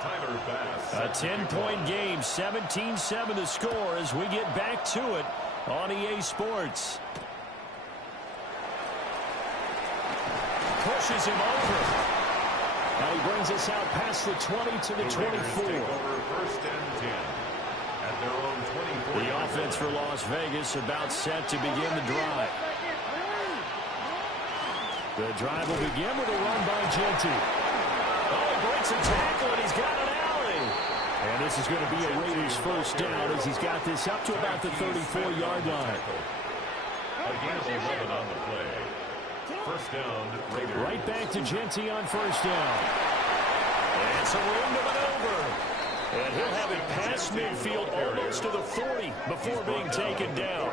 Tyler Bass. A 10-point game, 17-7 the score as we get back to it on EA Sports. Pushes him over. Now he brings us out past the 20 to the 24. Take over 1st and 10 at their own 24. The offense for Las Vegas about set to begin the drive. The drive will begin with a run by Genty. Oh, he breaks a tackle, and he's got an alley. And this is going to be a Raiders first down as he's got this up to about the 34-yard line. A gain of 11 on the play. First down, Raiders. Right back to Genty on first down. And some room to maneuver. And he'll have it past midfield almost to the 40 before being taken down.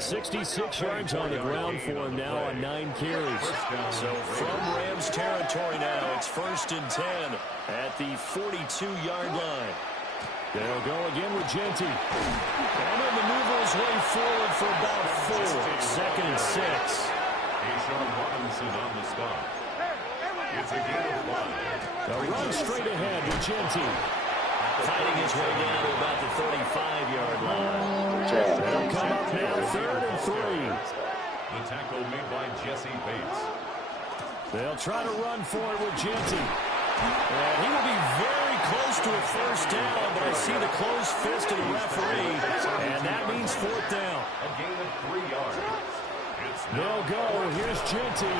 66 yards on the ground for him now on 9 carries. So from Rams territory now, it's first and 10 at the 42-yard line. They'll go again with Genty. And he'll maneuver his way forward for about 4. Second and 6. Sean Robinson on the stop. It's a gain of 5. A run straight ahead with Genty. Fighting his way down to about the 35-yard line. They'll come up now, 3rd and 3. The tackle made by Jesse Bates. They'll try to run for it with Genty. And he will be very close to a first down, but I see the closed fist of the referee, and that means 4th down. A gain of 3 yards. They'll go. Here's Genty.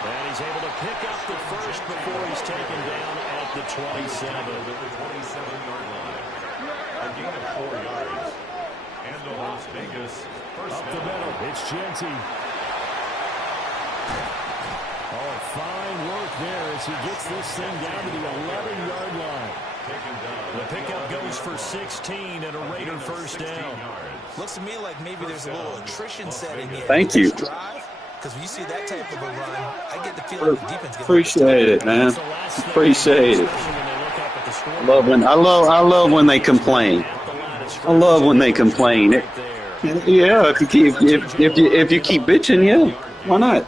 And he's able to pick up the first before he's taken down at the 27. At the 27-yard line. A gain of 4 yards. And the Las Vegas first up down. the middle. It's Genty. Oh, fine work there as he gets this thing down to the 11-yard line. The pickup goes for 16 and a Raider first down. Looks to me like maybe there's a little attrition setting in. Thank you. Because when you see that type of a run, I get the feeling the defense gets Appreciate it, man. Appreciate it. I love when they complain. I love when they complain. Yeah, if you keep bitching, yeah, why not?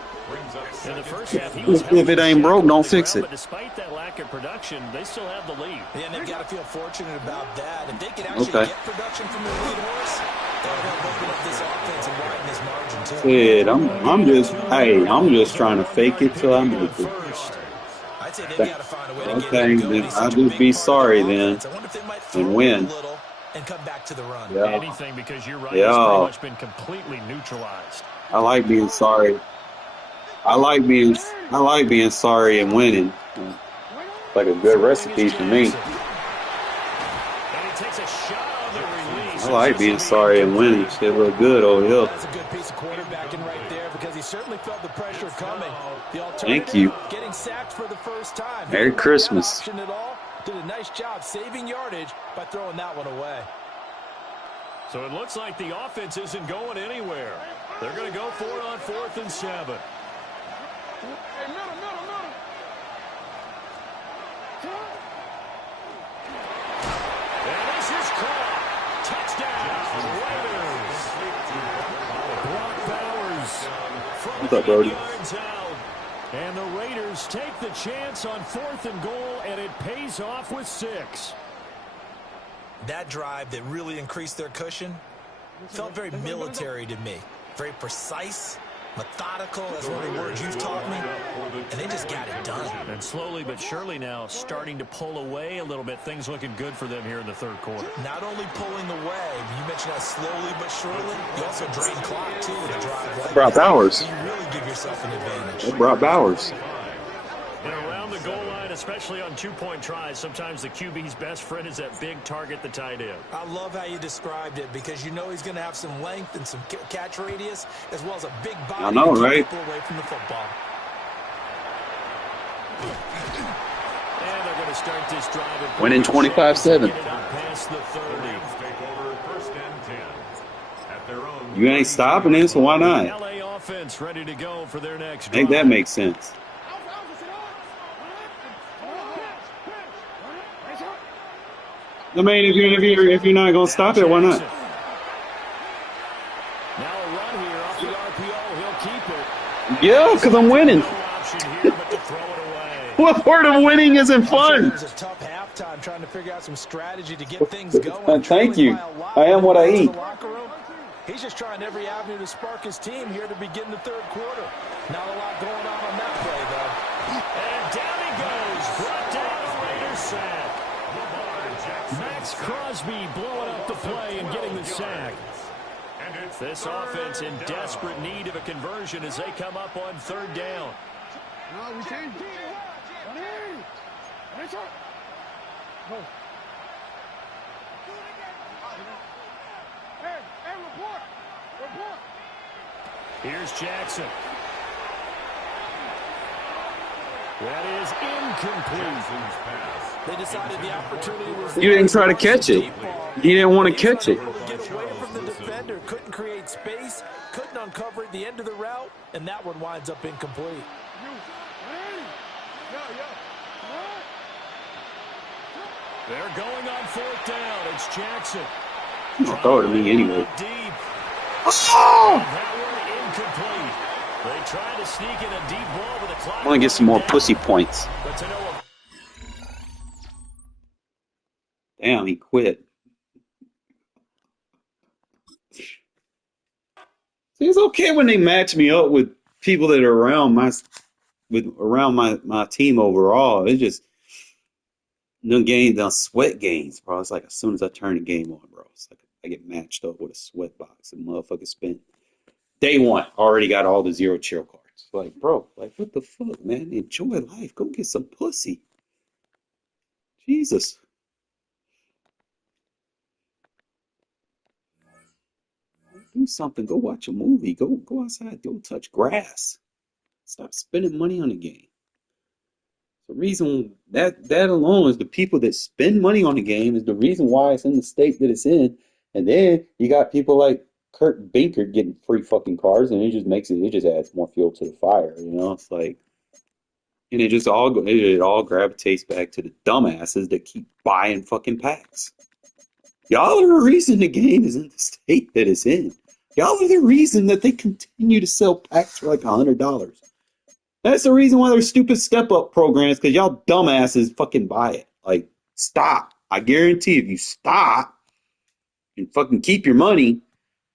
If it ain't broke, don't fix it. But despite that lack of production, they still have the lead. Yeah, and they've got to feel fortunate about that. If they can actually get production from their lead horse, that would help open up this offense and widen this margin too. I'm just trying to fake it till I make it. I'd say they've got to find a way to get Okay, then I'll just be sorry then and win. And come back to the run. Yeah. Anything, because you're right. It's pretty much been completely neutralized. I like being sorry. I like being sorry and winning. It's like a good recipe for me. I like being sorry and winning. Shit look good over here. That's a good piece of quarterbacking right there because he certainly felt the pressure coming. Thank you. Getting sacked for the first time. Merry Christmas. Did a nice job saving yardage by throwing that one away. So it looks like the offense isn't going anywhere. They're going to go for it on 4th and 7. And this is caught. Touchdown, Raiders. Brock Bowers from What's up, Brody? yards out. And the Raiders take the chance on 4th and goal, and it pays off with 6. That drive that really increased their cushion felt very military to me. Very precise, methodical, that's one of the words you've taught me, and they just got it done. And slowly but surely now starting to pull away a little bit. Things looking good for them here in the 3rd quarter. Not only pulling away, you mentioned that slowly but surely, you also drain clock too with a drive like Brought Bowers. So you really give yourself an advantage. They brought Bowers. And around the goal line, especially on two-point tries, sometimes the QB's best friend is that big target, the tight end. I love how you described it because you know he's going to have some length and some catch radius as well as a big body I know, to keep right? people away from the football. And they're going to start this drive. Winning 25-7. Past the 30. Take over 1st and 10. At their own. You ain't stopping it, so why not? LA offense ready to go for their next drive. Make that make sense. I mean, if you're not gonna stop it, why not? Now a run here off the RPO. He'll keep it. Yeah, because I'm winning. No option here but to throw it away. What part of winning isn't fun? It was a tough halftime trying to figure out some strategy to get things going. Thank you. I am what I eat. He's just trying every avenue to spark his team here to begin the 3rd quarter. Not a lot going on that play, though. And down he goes. Brought down a Raiders sack. Max Crosby blowing up the play and getting the sack. This offense in desperate need of a conversion as they come up on third down. No, we changed it. Go. Hey, report. Here's Jackson. That is incomplete. They decided the opportunity was You didn't try to catch it. He didn't want to catch it. Get away from the defender, couldn't create space, couldn't uncover at the end of the route, and that one winds up incomplete. They're going on fourth down. It's Jackson. Don't throw it to me anyway. Deep. Oh! That one incomplete. They tried to sneak in a deep ball with a clock. I want to get some more pussy points. But to no Damn, he quit. See, it's okay when they match me up with people that are around my team overall. It's just no game, done sweat games, bro. It's like as soon as I turn the game on, bro, it's like I get matched up with a sweat box and motherfuckers spent day one already got all the zero chill cards. Like, bro, like what the fuck, man? Enjoy life. Go get some pussy. Jesus. Do something. Go watch a movie. Go outside. Go touch grass. Stop spending money on the game. The reason that alone is the people that spend money on the game is the reason why it's in the state that it's in. And then you got people like Benkart getting free fucking cars, and it just adds more fuel to the fire. You know, it's like, and it all gravitates back to the dumbasses that keep buying fucking packs. Y'all are the reason the game is in the state that it's in. Y'all are the reason that they continue to sell packs for like $100. That's the reason why there's stupid step-up programs, because y'all dumbasses fucking buy it. Like, stop. I guarantee if you stop and fucking keep your money,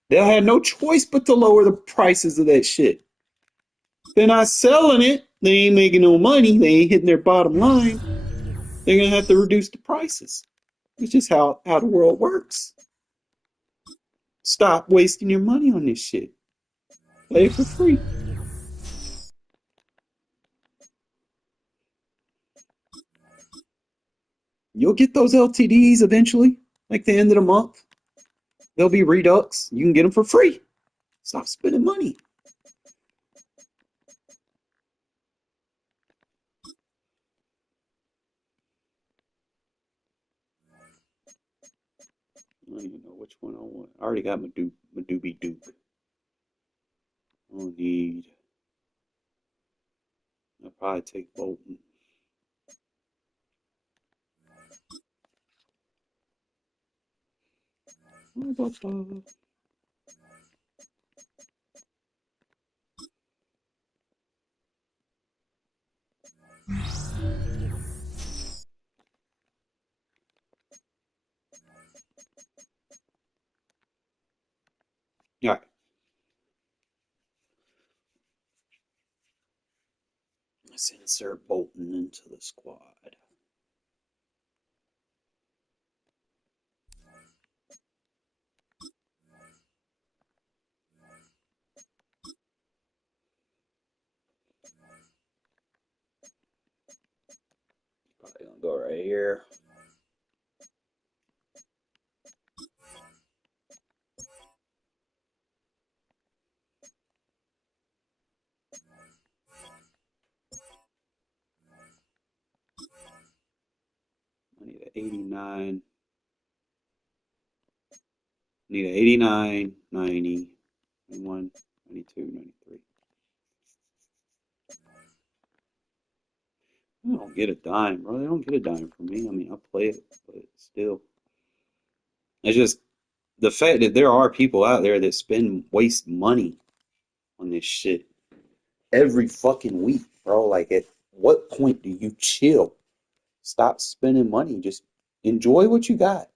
they'll have no choice but to lower the prices of that shit. They're not selling it. They ain't making no money. They ain't hitting their bottom line. They're going to have to reduce the prices. It's just how the world works. Stop wasting your money on this shit. Play it for free. You'll get those LTDs eventually, like the end of the month. They'll be redux. You can get them for free. Stop spending money. I don't even know which one I want. I already got my Doobie Duke. I'll probably take Bolton. All right. Let's insert Bolton into the squad. Probably gonna go right here. I need an 89. Need an 89, 90, 91, 92, 93. I don't get a dime, bro. They don't get a dime from me. I mean, I play it, but still. It's just the fact that there are people out there that waste money on this shit every fucking week, bro. Like, at what point do you chill? Stop spending money. Just enjoy what you got.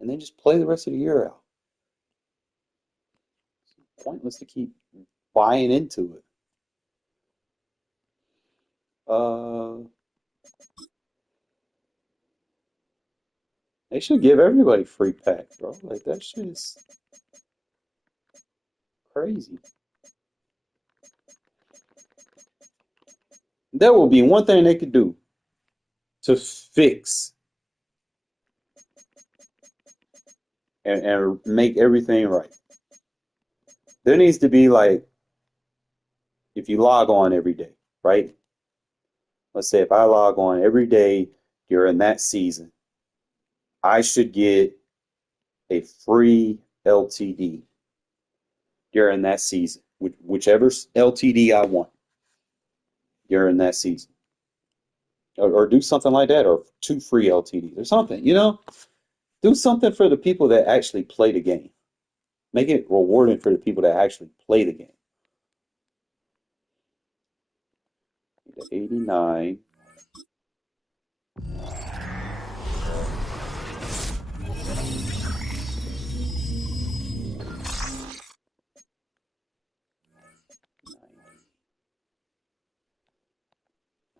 And then just play the rest of the year out. It's pointless to keep buying into it. They should give everybody free packs, bro. Like, that shit is Crazy. There will be one thing they could do to fix and make everything right. There needs to be like, if you log on every day, right? Let's say if I log on every day during that season, I should get a free LTD during that season, whichever LTD I want during that season. Or do something like that, or 2 free LTDs or something, Do something for the people that actually play the game. Make it rewarding for the people that actually play the game. The 89.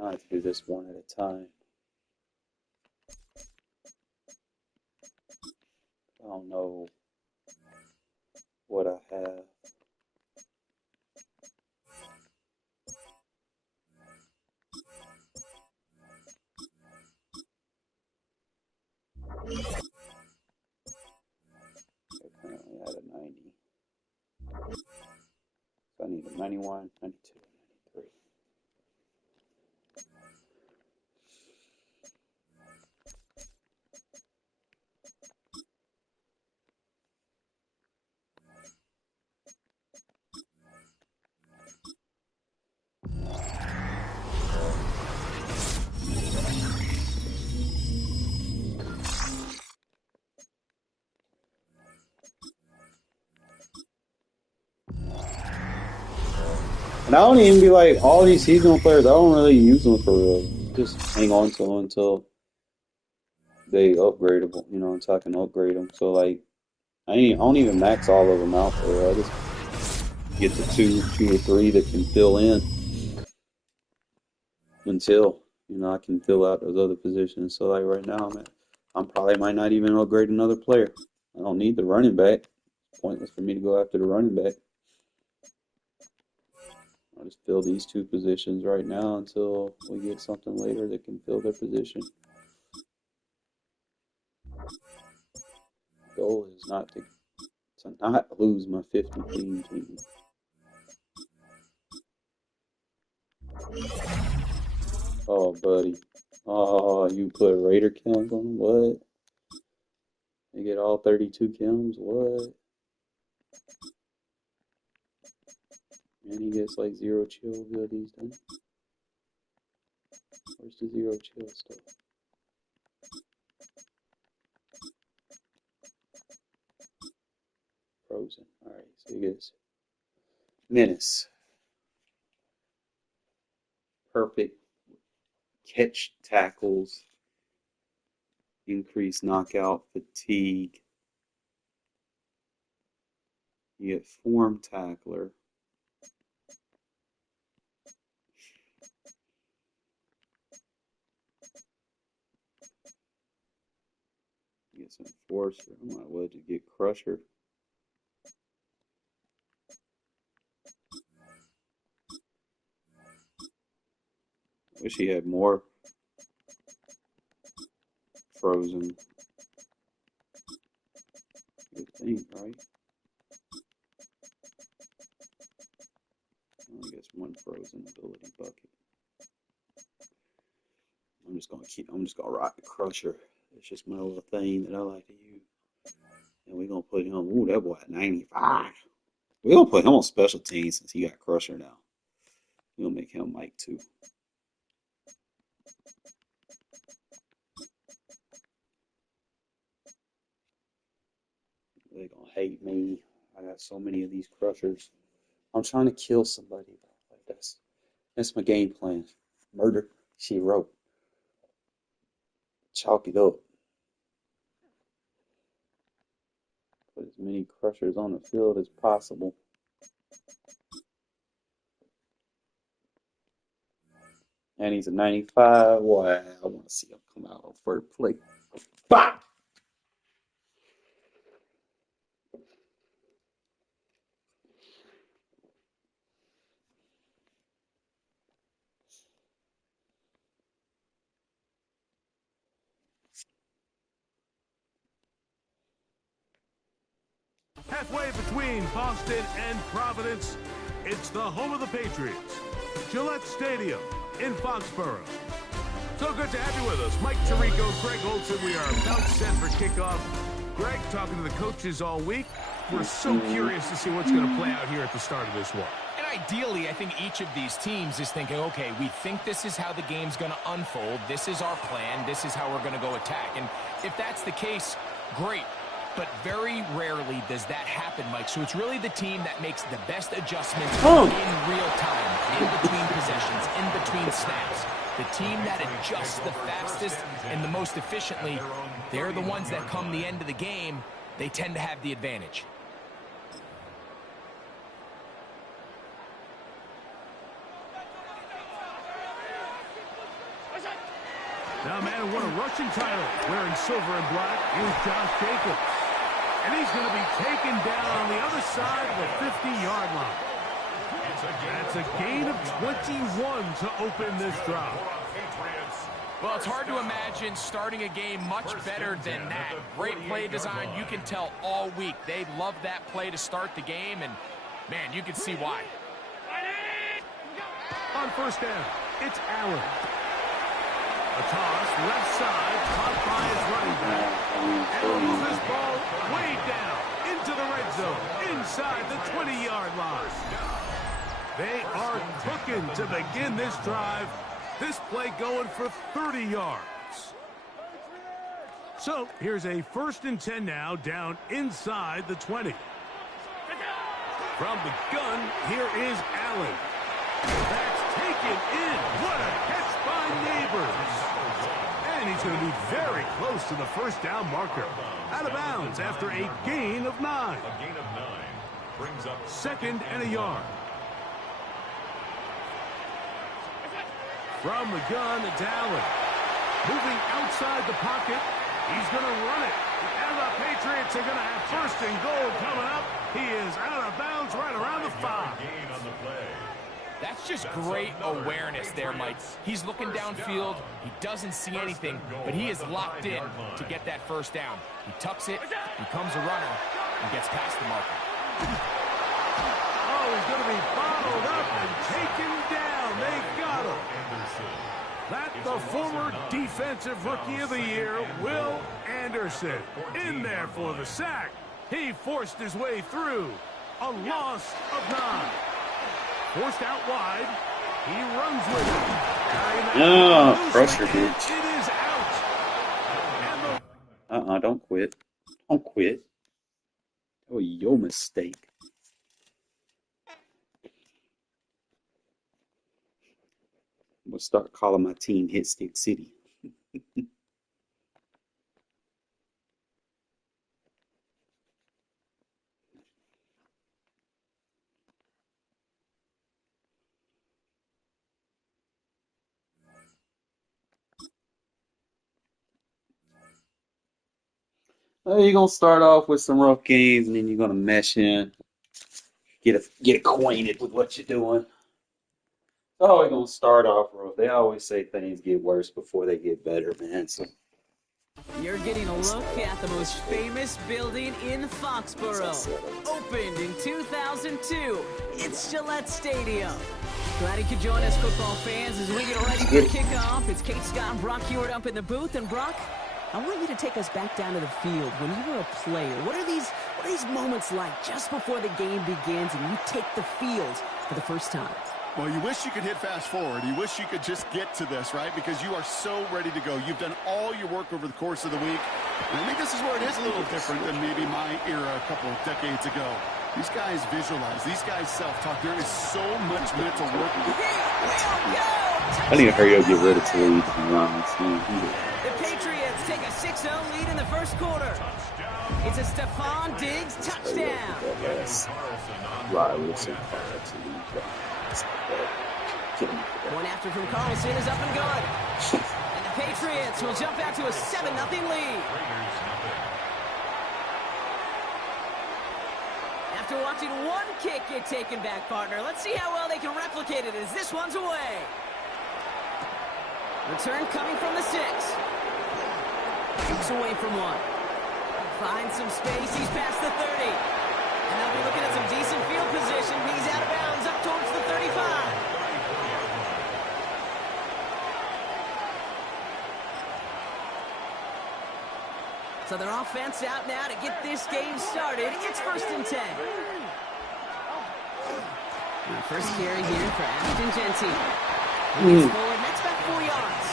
I have to do this one at a time. I don't know what I have. I currently had a 90. So I need a 91, 92, 93. And I don't even be like, all these seasonal players, I don't really use them for real. Just hang on to them until they upgradable, until I can upgrade them. So like, I don't even max all of them out for real. I just get the two or three that can fill in until, I can fill out those other positions. So like right now, I'm probably might not even upgrade another player. I don't need the running back. It's pointless for me to go after the running back. I'll just fill these 2 positions right now until we get something later that can fill their position. Goal is not to not lose my 50-team team. Oh, buddy. Oh, you put Raider kills on them? What? They get all 32 kills? What? And he gets like 0 chill abilities done. Where's the 0 chill stuff? Frozen. Alright, so he gets Menace. Perfect catch tackles. Increased knockout fatigue. You get form tackler. You get some enforcer. I might well just get crusher. Wish he had more frozen. Good thing, right? I only gets 1 frozen ability bucket. I'm just gonna rock the crusher. It's just my little thing that I like to use. And we're gonna put him, ooh, that boy at 95. We're gonna put him on special teams since he got crusher now. We're gonna make him Mike too. They're gonna hate me. I got so many of these crushers. I'm trying to kill somebody. Like that's my game plan. Murder, she wrote. Chalk it up. Put as many crushers on the field as possible. And he's a 95. Wow, I want to see him come out on first play. Bah! Halfway between Boston and Providence, it's the home of the Patriots, Gillette Stadium in Foxborough. So good to have you with us. Mike Tirico, Greg Olson. We are about set for kickoff. Greg, talking to the coaches all week. We're so curious to see what's going to play out here at the start of this one. And ideally, I think each of these teams is thinking, okay, we think this is how the game's going to unfold. This is our plan. This is how we're going to go attack. And if that's the case, great. But very rarely does that happen, Mike. So it's really the team that makes the best adjustments in real time, in between possessions, in between snaps. The team that adjusts the fastest and the most efficiently, they're the ones that come the end of the game, they tend to have the advantage. Now, man, who won a rushing title wearing silver and black is Josh Jacobs. And he's going to be taken down on the other side of the 50-yard line. That's a gain of 21 to open this drive. Well, it's hard to imagine starting a game much better than that. Great play design. You can tell all week they love that play to start the game, and, man, you can see why. On first down, it's Allen. A toss, left side, caught by his running back. And will move this ball way down into the red zone, inside the 20-yard line. They are cooking to begin this drive. This play going for 30 yards. So here's a 1st and 10 now, down inside the 20. From the gun, here is Allen. That's taken in. What a catch by Neighbors. And he's going to be very close to the first down marker. Out of bounds after a gain of 9. A gain of 9 brings up 2nd and a yard. From the gun, it's Allen. Moving outside the pocket. He's going to run it. And the Patriots are going to have 1st and goal coming up. He is out of bounds right around the 5. gain on the play. That's just great awareness there, Mike. He's looking downfield. He doesn't see anything, but he is locked in to get that 1st down. He tucks it, becomes a runner, and gets past the marker. Oh, he's going to be bottled up and taken down. They got him. That's the former Defensive Rookie of the Year, Will Anderson. In there for the sack. He forced his way through. A loss of 9. Forced out wide. He runs with it. Oh, pressure, bitch. It is out. Don't quit. Don't quit. That was your mistake. I'm going to start calling my team Hit Stick City. You're going to start off with some rough games, and then you're going to mesh in, get acquainted with what you're doing. It's always going to start off rough. They always say things get worse before they get better, man. So you're getting a look at the most famous building in Foxborough. Opened in 2002, it's Gillette Stadium. Glad you could join us, football fans, as we get ready for kickoff. It's Kate Scott and Brock Hewitt up in the booth. And Brock, I want you to take us back down to the field. When you were a player, what are these moments like just before the game begins and you take the field for the first time? Well, you wish you could hit fast forward. You wish you could just get to this, right? Because you are so ready to go. You've done all your work over the course of the week. And I think this is where it is a little different than maybe my era a couple of decades ago. These guys visualize. These guys self-talk. There is so much mental work. I need to hurry up, get rid of Talib and run. The Patriots take a 6-0 lead in the first quarter. It's a Stephon Diggs touchdown. One after from Carlson is up and good. And the Patriots will jump back to a 7-0 lead. After watching one kick get taken back, partner, let's see how well they can replicate it as this one's away. Return coming from the 6. Keeps away from 1. Finds some space. He's past the 30. And they'll be looking at some decent field position. He's out of bounds up towards the 35. So their offense out now to get this game started. It's 1st and 10. Now first carry here for Ashton Genty. He gets forward, next back 4 yards.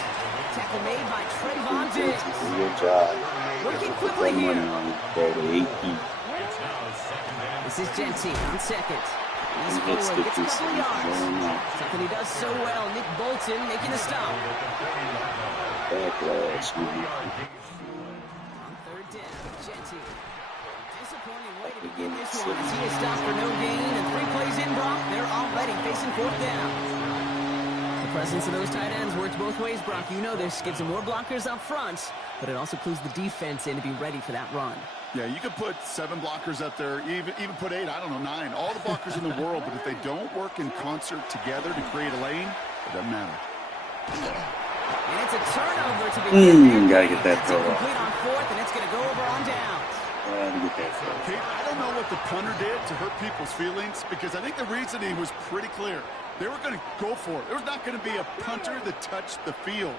Tackle made by Trayvon Diggs. Good job. Working quickly here. On This is Genty on second. He's forward, gets a couple of yards. Something he does so well. Nick Bolton making a stop. Backlash, man. On 3rd down, Genty. Disappointing way to begin this one as he is stopped for no gain. And 3 plays in, Brock. They're already facing 4th down. The presence of those tight ends works both ways, Brock. You know this. Gives them more blockers up front, but it also clues the defense in to be ready for that run. Yeah, you could put 7 blockers up there, even put 8, I don't know, 9. All the blockers in the world, but if they don't work in concert together to create a lane, it doesn't matter. And it's a turnover to begin. Gotta get that throw off. Complete on 4th, and it's going to go over on downs. Gotta get that throw. Kate, I don't know what the punter did to hurt people's feelings, because I think the reasoning was pretty clear. They were going to go for it. There's not going to be a punter that touched the field.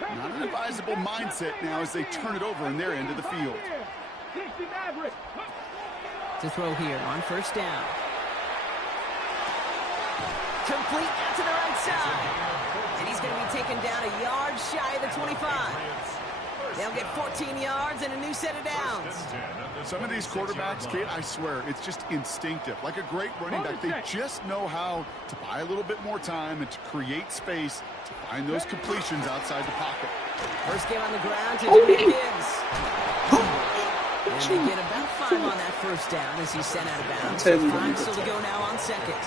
Not an advisable mindset now as they turn it over in their end of the field. To throw here on 1st down. Complete out to the right side. And he's going to be taken down a yard shy of the 25. They'll get 14 yards and a new set of downs. Some of these quarterbacks, Kate, I swear, it's just instinctive. Like a great running back, they just know how to buy a little bit more time and to create space to find those completions outside the pocket. First game on the ground to Jimmy Gibbs. And they get about 5 on that 1st down as he's sent out of bounds. 5 still to go now on 2nd.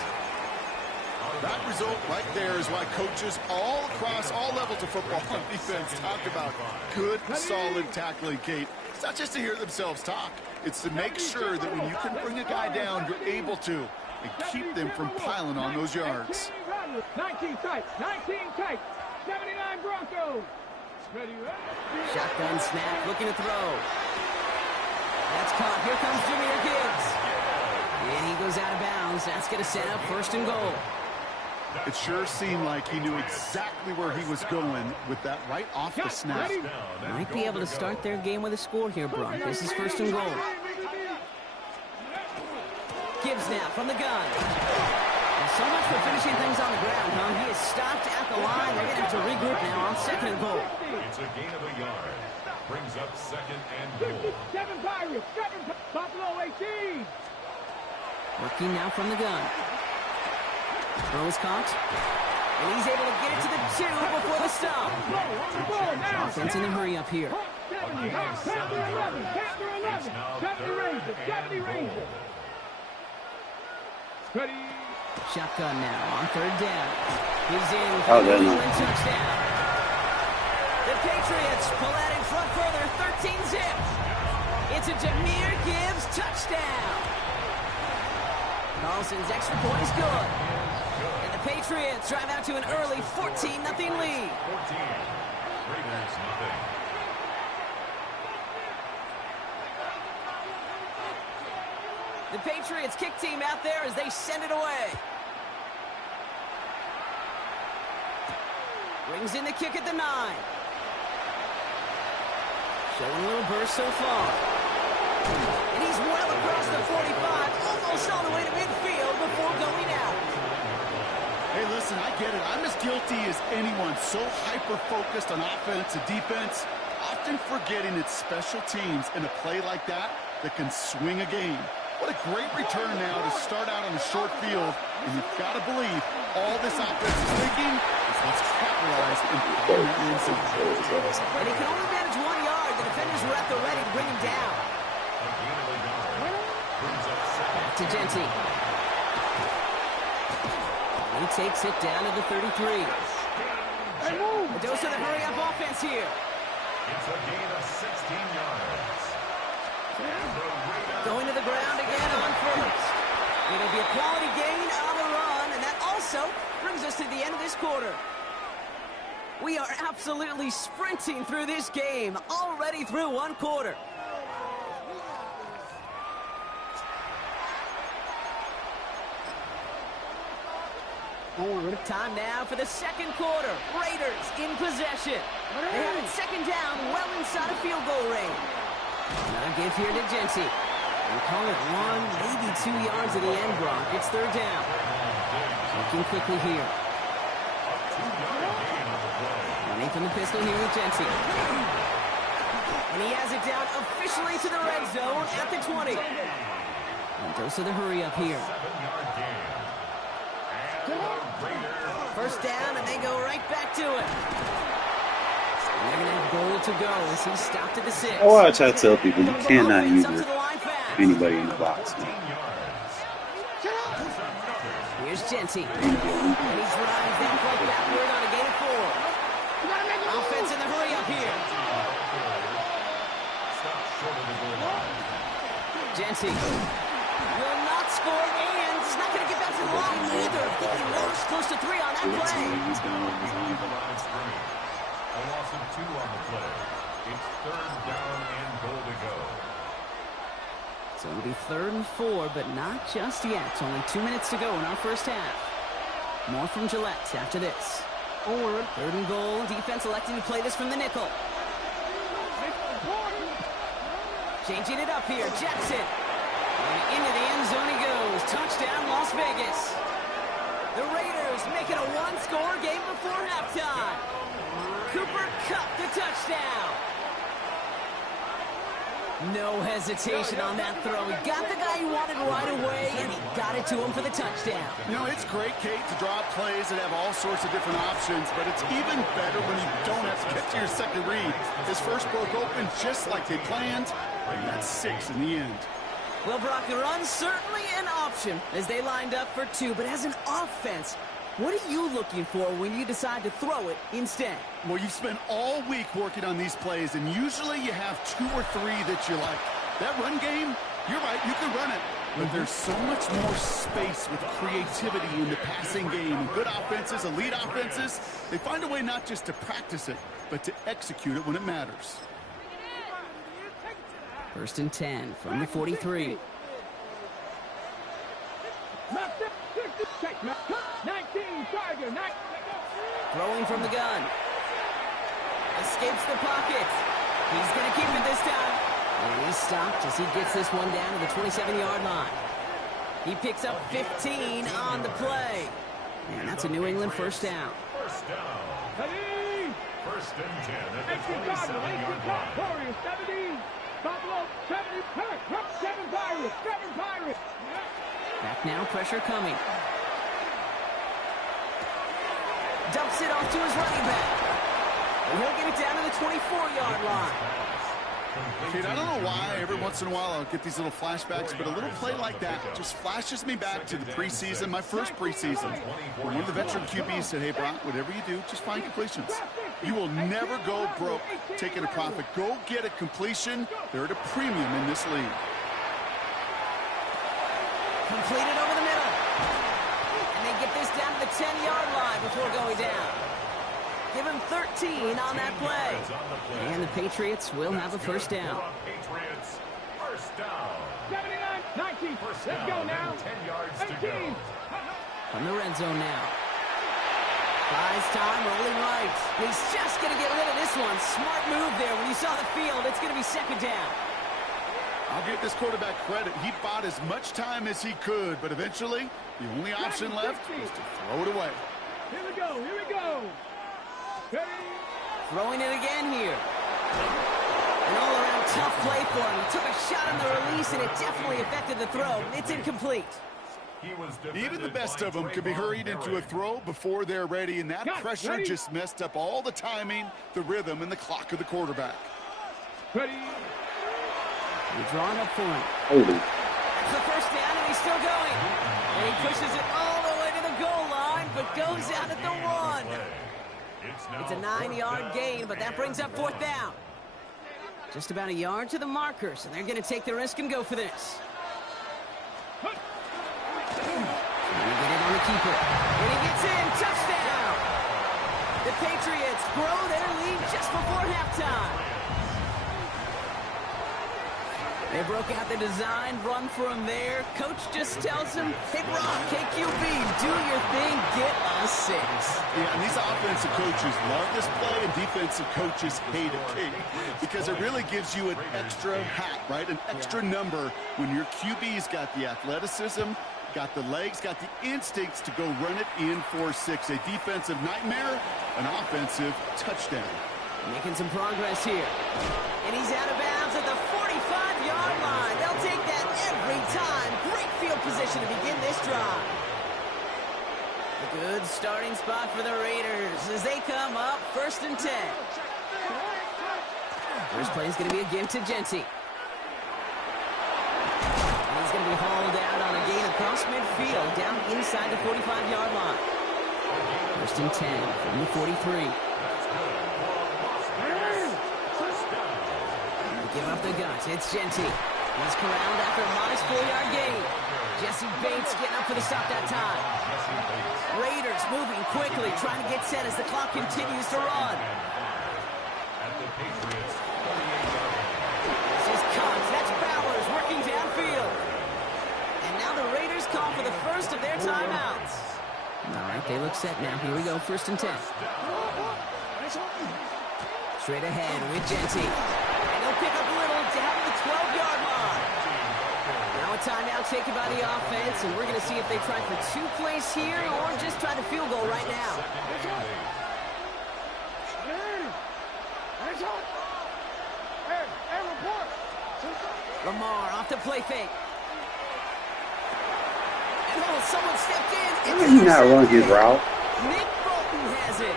That result right there is why coaches all across all levels of football on defense talk about good, solid tackling, Kate. It's not just to hear themselves talk. It's to make sure that when you can bring a guy down, you're able to and keep them from piling on those yards. 19 tight, 79 Broncos. Shotgun snap, looking to throw. That's caught. Here comes Jimmy Gibbs. And he goes out of bounds. That's going to set up 1st and goal. It sure seemed like he knew exactly where he was going with that right off the snap. Might be able to start their game with a score here, Brock. This is 1st and goal. Gibbs now from the gun. And so much for finishing things on the ground, huh? He is stopped at the line. They're going to have to regroup now on 2nd and goal. It's a gain of a yard. Brings up 2nd and goal. 7 Pirates, 7 Buffalo 18. Working now from the gun. Throws caught. And he's able to get it to the 2 before the stop. Offense in a hurry up here. 70 Rangers. Shotgun now on 3rd down. He's in for Oh, the there you goal go. and touchdown. The Patriots pull out in front further, 13-zip. It's a Jahmyr Gibbs touchdown. Carlson's extra point is good. And the Patriots drive out to an early 14-0 lead. 14. Raiders nothing. The Patriots kick team out there as they send it away. Brings in the kick at the 9. Showing a little burst so far. And he's well across the 45, almost all the way to midfield before going out. Hey, listen, I get it. I'm as guilty as anyone. So hyper-focused on offense and defense, often forgetting it's special teams in a play like that can swing a game. What a great return now to start out on a short field. And you've got to believe all this offense is thinking is let's capitalize and find that inside. And he can only manage 1 yard. The defenders were at the ready to bring him down. Back to Genty. He takes it down to the 33. A dose of the hurry-up offense here. It's a gain of 16 yards. Going to the ground again on 1st. It'll be a quality gain on the run, and that also brings us to the end of this quarter. We are absolutely sprinting through this game, already through 1 quarter. Time now for the second quarter. Raiders in possession. They have it second down, well inside a field goal range. Now give here to Genty. And call it 1, maybe 2 yards at the end, Brock. It's third down. Looking quickly here. Running from the pistol here with Genty. And he has it down officially to the red zone at the 20. And dose of the hurry up here. First down, and they go right back to it. And they're going to have goal to go as he's stopped at the 6. Oh, watch, I tell people you cannot use anybody in the box. Here's Genty. And he drives that play backward on a gain of 4. Offense in the hurry up here. Genty will not score, and he's not going to get back to the line either. I think he lost close to 3 on that play. A loss of 2 on the play. It's third down and goal to go. So it'll be 3rd and 4, but not just yet. It's only 2 minutes to go in our first half. More from Gillette after this. 3rd and goal. Defense electing to play this from the nickel. Changing it up here. Jackson. And into the end zone he goes. Touchdown, Las Vegas. The Raiders make it a 1-score game before halftime. Cooper Kupp the touchdown. No hesitation on that throw. He got the guy he wanted right away, and he got it to him for the touchdown. You know, it's great, Kate, to draw up plays that have all sorts of different options, but it's even better when you don't have to get to your second read. His first broke open just like they planned, and that's 6 in the end. Well, Brock, the run's certainly an option as they lined up for 2, but as an offense, what are you looking for when you decide to throw it instead? Well, you've spent all week working on these plays, and usually you have 2 or 3 that you like. That run game, you're right, you can run it. But there's so much more space with creativity in the passing game. And good offenses, elite offenses, they find a way not just to practice it, but to execute it when it matters. 1st and 10 from the 43. 19, Tiger, 19. Throwing from the gun. Escapes the pocket. He's going to keep it this time. And he's stopped as he gets this one down to the 27-yard line. He picks up 15 on the play. And that's a New England first down. First down. 1st and 10 at the 27-yard line. Warriors 70. Buffalo 70. 7 Pirates. 7 Pirates. Back now, pressure coming. Dumps it off to his running back. And he'll get it down to the 24-yard line. Kate, I don't know why every once in a while I'll get these little flashbacks, but a little play like that just flashes me back to the preseason, my first preseason. One of the veteran QBs said, hey, Brock, whatever you do, just find completions. You will never go broke taking a profit. Go get a completion. They're at a premium in this league. Completed over the middle. And they get this down to the 10-yard line before going down. Give him 13 on that play. And the Patriots will have a first down. Patriots, first down. 79, 19. Let's go now. 10 yards to go. From the red zone now. Buys time, rolling right. He's just going to get rid of this one. Smart move there. When you saw the field, it's going to be second down. I'll give this quarterback credit. He bought as much time as he could, but eventually, the only option left was to throw it away. Here we go. Here we go. Throwing it again here. An all-around tough play for him. He took a shot on the release, and it definitely affected the throw. It's incomplete. Even the best of them can be hurried into a throw before they're ready, and that pressure just messed up all the timing, the rhythm, and the clock of the quarterback. Ready. He's drawing up for him. Holy. That's the first down, and he's still going. And he pushes it all the way to the goal line, but goes out at the 1. It's a 9-yard gain, but that brings up 4th down. Just about a yard to the markers, and they're going to take the risk and go for this. Trying to get it on the keeper. And he gets in. Touchdown! The Patriots grow their lead just before halftime. They broke Look at the design run for him there. Coach just tells him, hey, Brock, KQB, do your thing, get a 6. Yeah, and these offensive coaches love this play, and defensive coaches hate it because it really gives you an extra hat, right? An extra number when your QB's got the athleticism, got the legs, got the instincts to go run it in for 6. A defensive nightmare, an offensive touchdown. Making some progress here. And he's out of bounds at the 45-yard line. They'll take that every time. Great field position to begin this drive. A good starting spot for the Raiders as they come up 1st and 10. First play is going to be a give to Genty. And he's going to be hauled out on a gain across midfield down inside the 45-yard line. 1st and 10 from the 43. Give up the guts. It's Genty. He's corralled after a modest 4-yard gain. Jesse Bates getting up for the stop that time. Raiders moving quickly, trying to get set as the clock continues to run. This is Cox. That's Bowers working downfield. And now the Raiders call for the first of their timeouts. All right, they look set now. Here we go, 1st and 10. Straight ahead with Genty. Pick up a little down the 12-yard line. Now a timeout taken by the offense, and we're going to see if they try for 2 plays here or just try the field goal right now. Lamar off the play fake. And someone stepped in. How did he not run his route? Nick Bolton has it.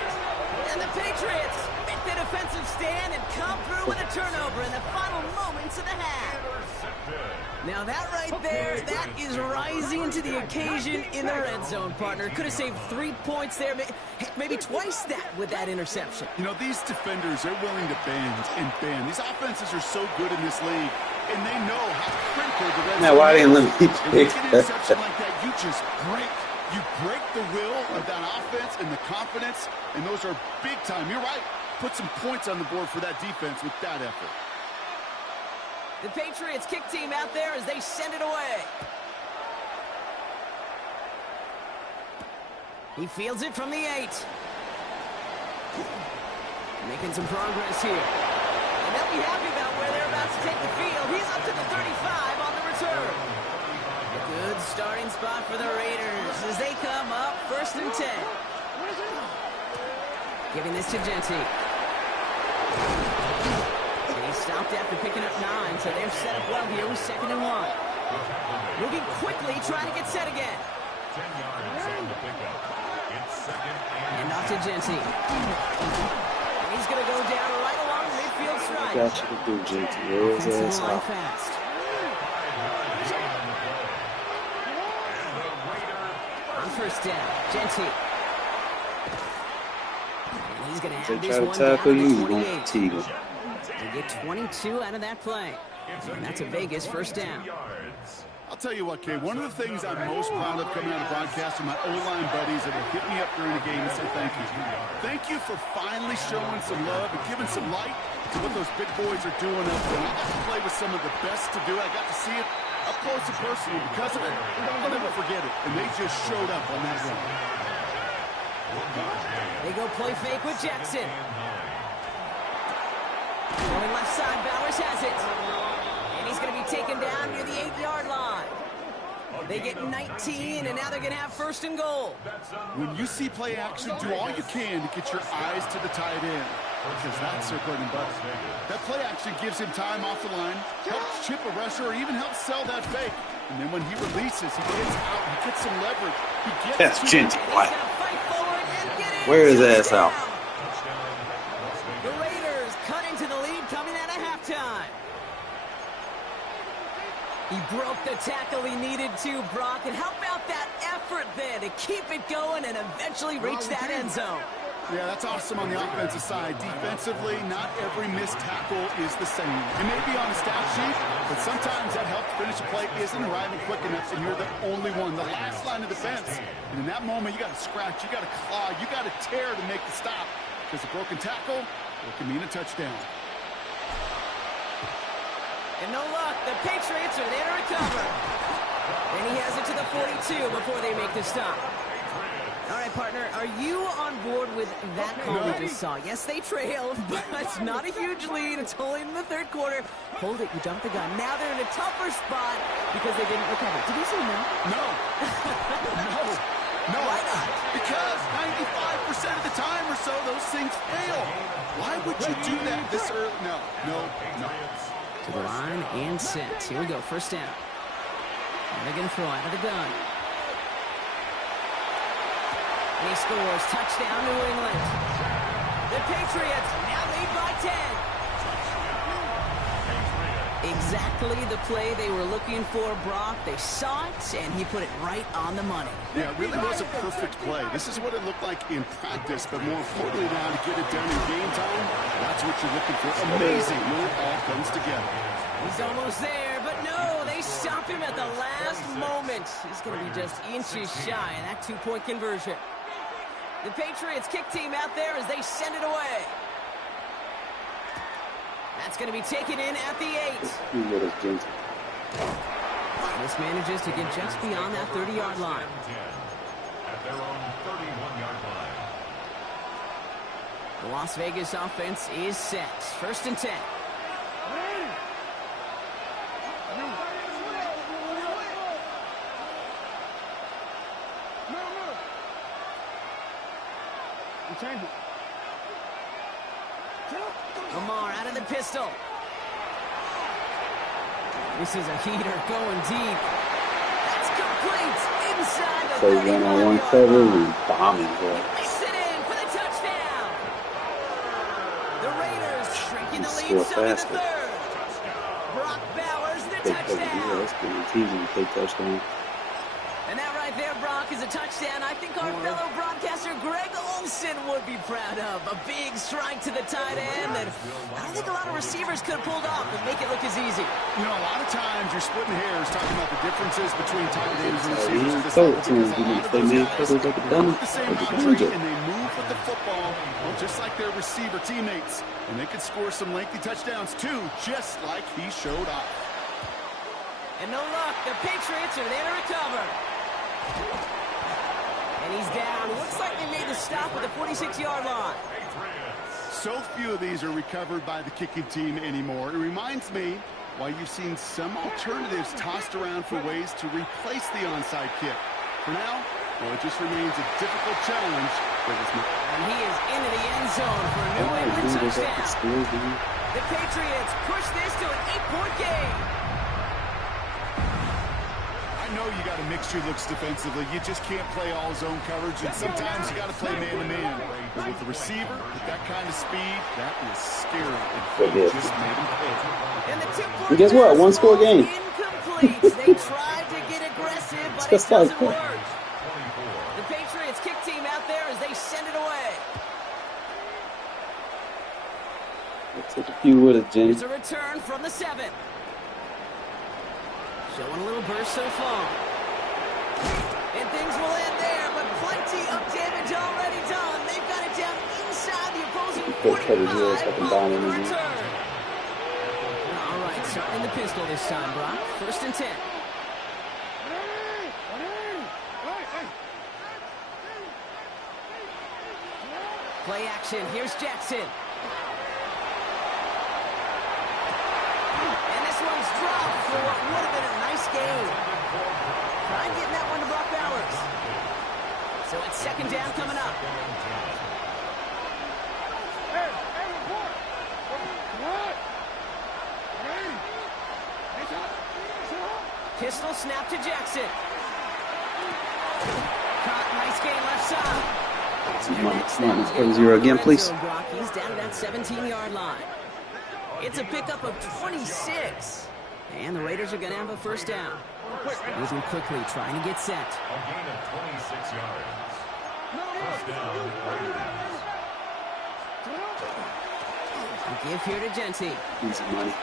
And the Patriots make the defensive stand and come through with a turnover in the final moments of the half. Now that right there, that is rising to the occasion in the red zone, partner. Could have saved 3 points there, maybe twice that with that interception. You know, these defenders, they're willing to bend and bend. These offenses are so good in this league, and they know how critical the red zone is. Now, why didn't let me pick an interception like that? You just break. You break the will of that offense and the confidence, and those are big time. You're right. Put some points on the board for that defense with that effort. The Patriots kick team out there as they send it away. He fields it from the 8. Making some progress here. And they'll be happy about where they're about to take the field. He's up to the 35 on the return. A good starting spot for the Raiders as they come up 1st and 10. Giving this to Genty. And he stopped after picking up 9, so they're set up well here with 2nd and 1. Moving quickly, trying to get set again. 10 yards on the pickup. It's 2nd and off to Genty. And he's going to go down right along the midfield stripe. Got you to do, Genty. Where's his line fast. On 1st down, Genty. And he's going to have this one down to 28. They get 22 out of that play. And that's a Vegas 1st down. I'll tell you what, Kay, one of the things I'm most proud of coming out of broadcast are my O-line buddies that have hit me up during the game and say thank you. Thank you for finally showing some love and giving some light to what those big boys are doing up there. I got to play with some of the best to do it. I got to see it up close and personal. Because of it, I'll never forget it. And they just showed up on that run. They go play fake with Jackson. Going left side, Bowers has it. And he's going to be taken down near the 8-yard line. They get 19, and now they're going to have 1st and goal. When you see play action, do all you can to get your eyes to the tight end, because that's their bread and butter. That play action gives him time off the line, helps chip a rusher, or even helps sell that fake. And then when he releases, he gets out, he gets some leverage. He gets That's Genty. What? Where is his ass out? The Raiders cut into the lead coming out of halftime. He broke the tackle he needed to, Brock. And how about that effort there to keep it going and eventually reach that end zone? Yeah, that's awesome on the offensive side. Defensively, not every missed tackle is the same. It may be on the stat sheet, but sometimes that help to finish a play isn't arriving quick enough, and you're the only one, the last line of defense. And in that moment, you got to scratch, you got to claw, you got to tear to make the stop. Because a broken tackle, it can mean a touchdown. And no luck. The Patriots are there to recover. And he has it to the 42 before they make the stop. All right, partner, are you on board with that call we just saw? Yes, they trailed, but it's not a huge lead. It's only in the third quarter. Hold it, you jumped the gun. Now they're in a tougher spot because they didn't recover. Did you say no? No. No. Why not? Because 95% of the time or so, those things fail. Why would you do that this early? No. To the line and set. Here we go, first down. And they're going to throw out of the gun. And he scores. Touchdown, New England. The Patriots now lead by 10. Exactly the play they were looking for, Brock. They saw it, and he put it right on the money. Yeah, it really was a perfect play. This is what it looked like in practice, but more importantly now to get it done in game time, that's what you're looking for. Amazing when it all comes together. He's almost there, but no, they stop him at the last moment. He's going to be just inches shy of that two-point conversion. The Patriots kick team out there as they send it away. That's going to be taken in at the 8. This manages to get just beyond that 30-yard line. At their own 31-yard line. The Las Vegas offense is set. First and 10. Lamar out of the pistol. This is a heater going deep. That's complete inside the 1-on-1 cover and bombing. Makes it in for the touchdown. The Raiders shrinking the lead Score some in the faster. third. Brock Bowers the Take cover. Yeah, touchdown. that's good. It's easy to take touchdown. And that right there, Brock, is a touchdown I think our fellow broadcaster Greg Olson would be proud of. A big strike to the tight end that I don't think a lot of receivers could have pulled off and make it look as easy. You know, a lot of times you're splitting hairs talking about the differences between tight ends and He receivers at ain't this told level to him because a lot of they those made guys covers like a dummy. move with the same Like a boundary ninja. and they move with the football, well, just like their receiver teammates. And they could score some lengthy touchdowns too, just like he showed off. And no luck, the Patriots are there to recover. And he's down. Looks like they made the stop at the 46-yard line. So few of these are recovered by the kicking team anymore. It reminds me why you've seen some alternatives tossed around for ways to replace the onside kick. For now, well, it just remains a difficult challenge for this man. And he is into the end zone for a New England touchdown. The Patriots push this to an 8-point game. I know you got a mixture looks defensively. You just can't play all zone coverage, and sometimes you got to play man-to-man. But with the receiver, with that kind of speed, that is scary. It just made him pay. And the And guess what? One-score game. Incomplete. They tried to get aggressive, but it just like doesn't that. work. The Patriots kick team out there as they send it away. Take a few with it, Jimmy. Here's a return from the 7. Showing a little burst so far. And things will end there, but plenty of damage already done. They've got it down inside the opposing 45 on the return. All right, starting the pistol this time, Brock. First and 10. Play action. Here's Jackson. And this one's dropped for what would have been a nice game. Trying getting that one to Brock Bowers. So it's second down coming up. Pistol snap to Jackson. Caught, nice game left side. Minus 0 again, please. Brock, he's down to that 17-yard line. It's a pickup of 26. And the Raiders are going to have a first down. Moving quickly, trying to get set. A gain of 26 yards. First down, Raiders. Give here to Genty. Easy money.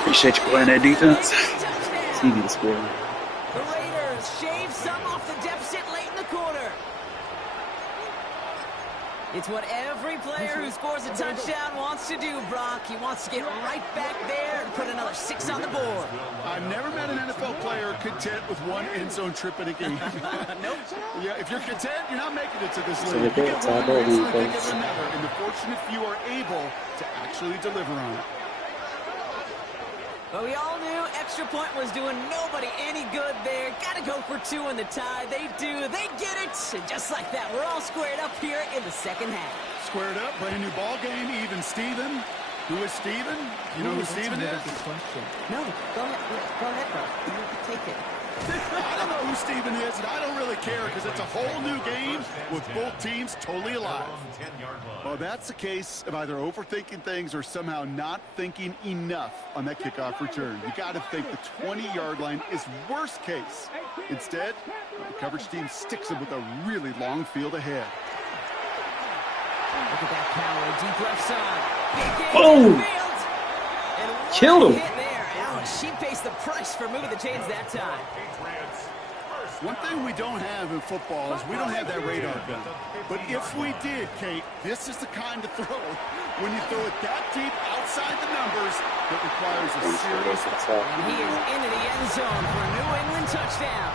Appreciate you playing that defense. It's easy to score. The Raiders shave some off the deficit late in the quarter. It's what every player who scores a touchdown wants to do, Brock. He wants to get right back there and put another 6 on the board. I've never met an NFL player content with one end zone trip in a game. Nope. Yeah, if you're content, you're not making it to this So league. You they get one, you instantly get another. And the fortunate few are able to actually deliver on it. But we all knew extra point was doing nobody any good there. Got to go for 2 in the tie. They do. They get it. And just like that, we're all squared up here in the second half. Squared up, brand new ball game, even Steven. Who is Steven? You know who Steven is? No, go ahead, bro. Take it. I don't know who Steven is, and I don't really care because it's a whole new game with both teams totally alive. Well, that's the case of either overthinking things or somehow not thinking enough on that kickoff return. You got to think the 20-yard line is worst case. Instead, the coverage team sticks them with a really long field ahead. Look at that power, deep left side. Boom! Killed him. Hit there. Ouch, she pays the price for moving the chains that time. One thing we don't have in football is we don't have that radar gun. But if we did, Kate, this is the kind of throw when you throw it that deep outside the numbers that requires a serious attack. And he is into the end zone for a New England touchdown.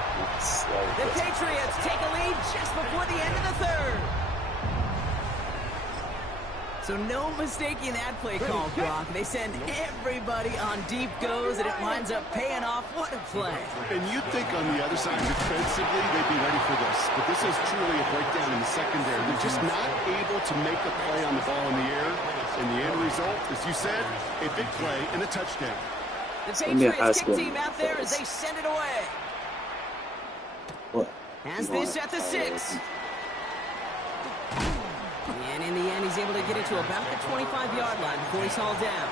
The Patriots take a lead just before the end of the third. So no mistaking that play call, Brock. They send everybody on deep goes, and it winds up paying off. What a play. And you'd think on the other side defensively they'd be ready for this. But this is truly a breakdown in the secondary. They're just not able to make a play on the ball in the air. And the end result, as you said, a big play and a touchdown. The Patriots kick team out there as they send it away. What? Has this at the 6. And in the end, he's able to get it to about the 25-yard line before he's hauled down.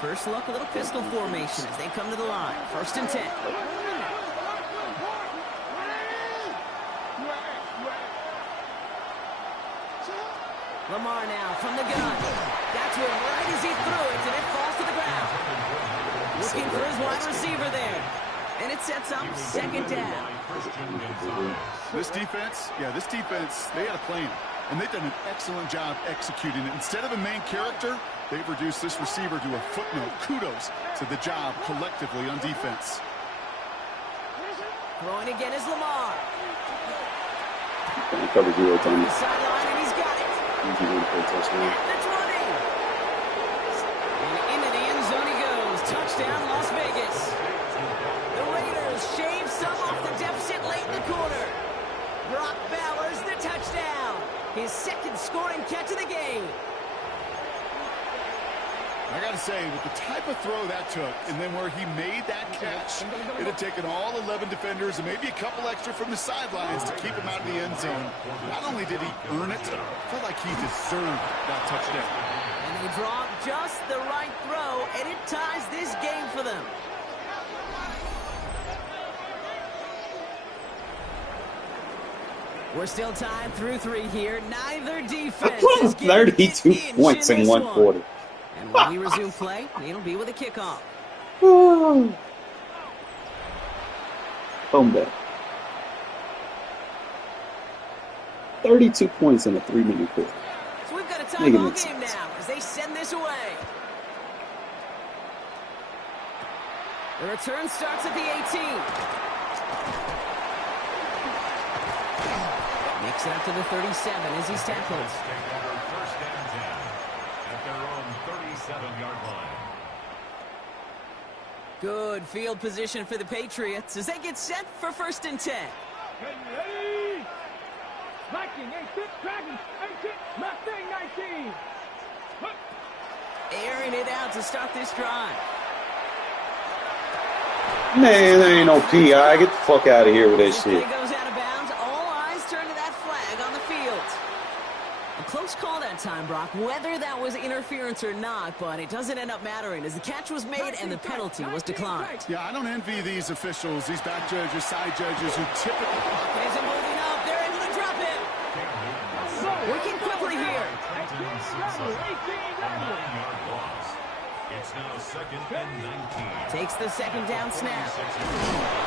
First look, a little pistol formation as they come to the line. 1st and 10. Lamar now from the gun. That's it right as he threw it, and it falls to the ground. Looking for his wide receiver there. And it sets up 2nd down. This defense, they had a plan. And they've done an excellent job executing it. Instead of a main character, they've reduced this receiver to a footnote. Kudos to the job collectively on defense. Throwing again is Lamar. Cover 0 time. The sideline, and he's got it. Easy way to play touchdown. At the 20. And into the end zone he goes. Touchdown, Las Vegas. The Raiders shave some off the deficit late in the quarter. Brock Bowers the touchdown. His 2nd scoring catch of the game. I got to say, with the type of throw that took, and then where he made that catch, it had taken all 11 defenders and maybe a couple extra from the sidelines to keep him out of the end zone. Not only did he earn it, it felt like he deserved that touchdown. And they draw just the right throw, and it ties this game for them. We're still tied through 3 here. Neither defense is 32 points in one quarter. And when we resume play, it'll be with a kickoff. Home bet. 32 points in a 3-minute quarter. So we've got a tie ball game now as they send this away. The return starts at the 18. Makes it up to the 37 as he's tackled. First and 10 at their own 37-yard line. Good field position for the Patriots as they get set for 1st and 10. Ready? Viking 8-6, Dragons 8-6, Mustang 19. Airing it out to start this drive. Man, there ain't no PI. Get the fuck out of here with that Play shit. goes out of bounds. All eyes turn to that flag on the field. A close call that time, Brock, whether that was interference or not, but it doesn't end up mattering as the catch was made and the penalty was declined. Yeah, I don't envy these officials, these back judges, side judges who typically... Isn't moving up. They're able to drop it. Working quickly here. It's now 2nd and 19. Takes the 2nd down snap.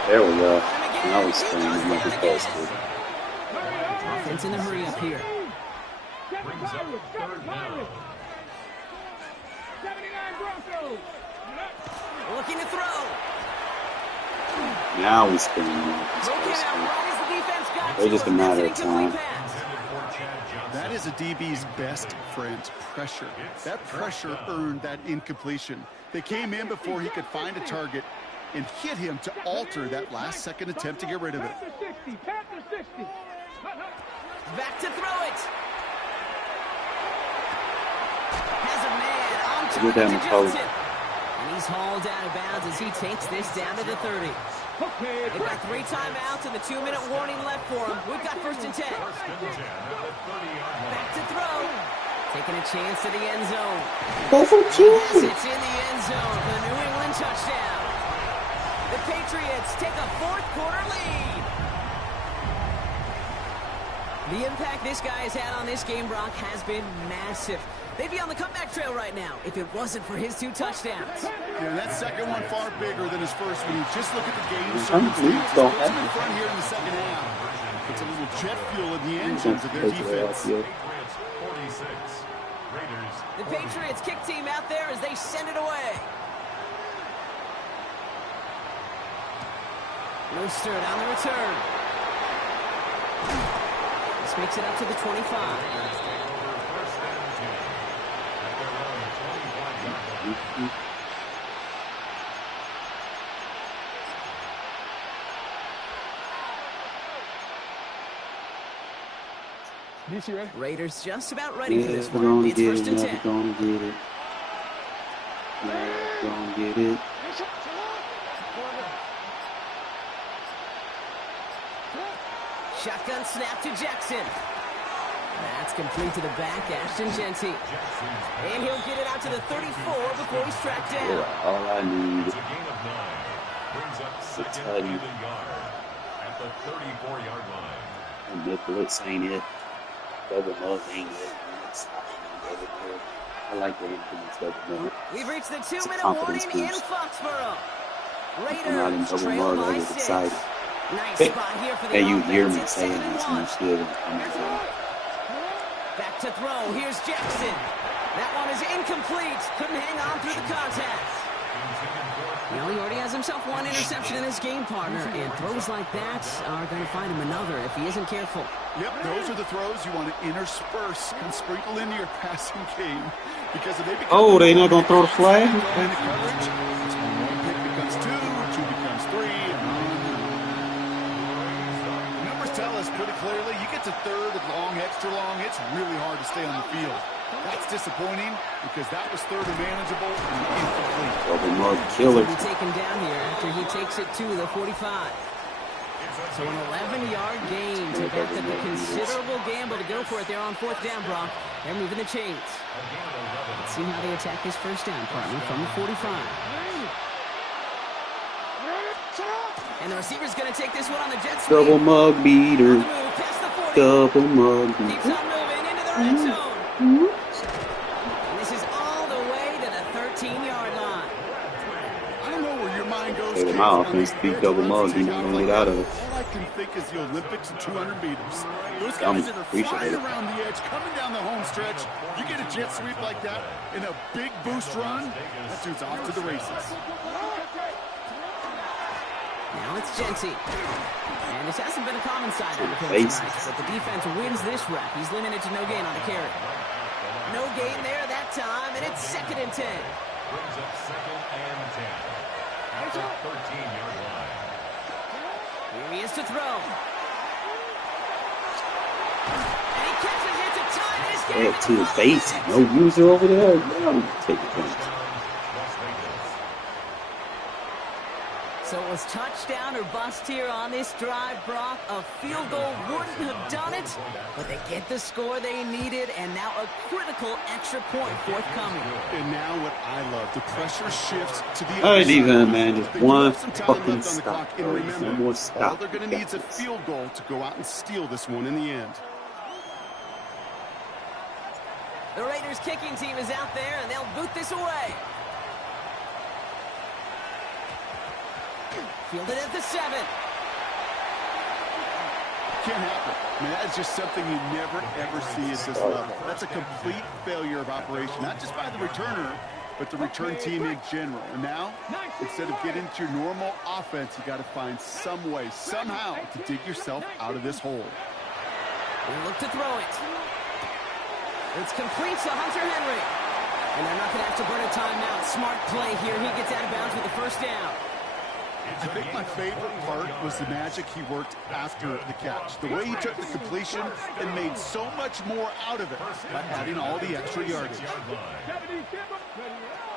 There we go. Now he's playing as much as possible. Offense in the hurry up here. Brings up third down. 79 Broncos. Looking to throw. Now we spin them off. Broken out right as the defense got They're just a to him. matter That's of an incomplete time. pass. That is a DB's best friend, pressure. That pressure earned that incompletion. They came in before he could find a target and hit him to alter that last-second attempt to get rid of it. Panther 60. Back to throw it. Has a man on Good target damn to coach. Johnson. And he's hauled out of bounds as he takes this down to the 30. They've got 3 timeouts and the 2-minute warning left for him. We've got 1st and 10. Back to throw. Taking a chance to the end zone. Go for Yes, two. it's in the end zone for the New England touchdown. The Patriots take a 4th-quarter lead. The impact this guy has had on this game, Brock, has been massive. They'd be on the comeback trail right now if it wasn't for his 2 touchdowns. Yeah, that second one far bigger than his first one. You just look at the game Some leagues circumstances. don't Puts him have in front here in the second half. It's a little jet fuel in the engines of their defense. The Patriots kick team out there as they send it away. Mostert on the return. This makes it up to the 25. Raiders just about ready for this We're one. gonna It's get 1st it. and We're 10. gonna get it. We're gonna get it. Shotgun snap to Jackson. That's complete to the back, Ashton Genty. And he'll get it out to the 34 before he's tracked down. Yeah, all I need It's a gain of 9. Brings up second and a yard at the 34-yard line. and Nicholas ain't it. Double mug ain't it. I like the infamous double mug. We've reached the It's a 2-minute confidence warning in boost. Foxborough. I'm not in Raiders double trail mug, I by get 6. excited. Nice Hey, spot here for the hey, you hear offense. me It's saying 2nd and this 1. and you still don't come in. Back to throw. Here's Jackson. That one is incomplete. Couldn't hang on through the contact. Well, he already has himself 1 interception in his game, partner, and throws like that are going to find him another if he isn't careful. Yep, those are the throws you want to intersperse and sprinkle into your passing game. Because if they become... Oh, they not gonna throw the flag? Line of coverage, it's when 1 pick becomes 2, 2 becomes 3, and on. The numbers tell us pretty clearly, you get to 3rd and long, extra long, it's really hard to stay on the field. That's disappointing because that was 3rd and manageable and incomplete. Double mug killer. He'll be taken down here after he takes it to the 45. So an 11-yard gain to back up a considerable gamble to go for it there on 4th down, Brock. They're moving the chains. Let's see how they attack this 1st down, partner, from the 45. And the receiver's going to take this one on the jet sweep. Double mug On beater. the move, past the 40. Double mug Keeps beater. on moving into the red zone. And this is all the way to the 13-yard line. I don't know where your mind goes. Hey, Casey, my on offense these beat edge double runs mug. to He's take not off gonna like get out that. of it. All I can think is the Olympics and 200 meters. Those I'm guys that are appreciative. flying around the edge, coming down the home stretch, you get a jet sweep like that in a big boost run, that dude's off to the races. Now it's Genty. And this hasn't been a common side on the field Face. tonight, but the defense wins this rep. He's limited to no gain on the carry. No gain there that time, and it's 2nd and 10. Brings up second and 10 at the 13-yard line. Here he is to throw. And he catches it to tie this game. Head to the base. No user over there. Yeah, take the point. So it was touchdown or bust here on this drive, Brock. A field goal wouldn't have done it, but they get the score they needed, and now a critical extra point forthcoming. And now what I love, the pressure shifts to the All right, other side. defense, man. Just They do one have some time fucking left on the stop, clock, and bro. remember, No more all stop. they're going to need is a field goal to go out and steal this one in the end. The Raiders kicking team is out there, and they'll boot this away. Fielded at the 7. can't happen. I mean, that is just something you never, ever see at this level. That's a complete failure of operation, not just by the returner, but the return team in general. And now, instead of getting to your normal offense, you got to find some way, somehow, to dig yourself out of this hole. They look to throw it. It's complete to Hunter Henry. And they're not going to have to burn a timeout. Smart play here. He gets out of bounds with the first down. I think my favorite part was the magic he worked after the catch. The way he took the completion and made so much more out of it by adding all the extra yardage.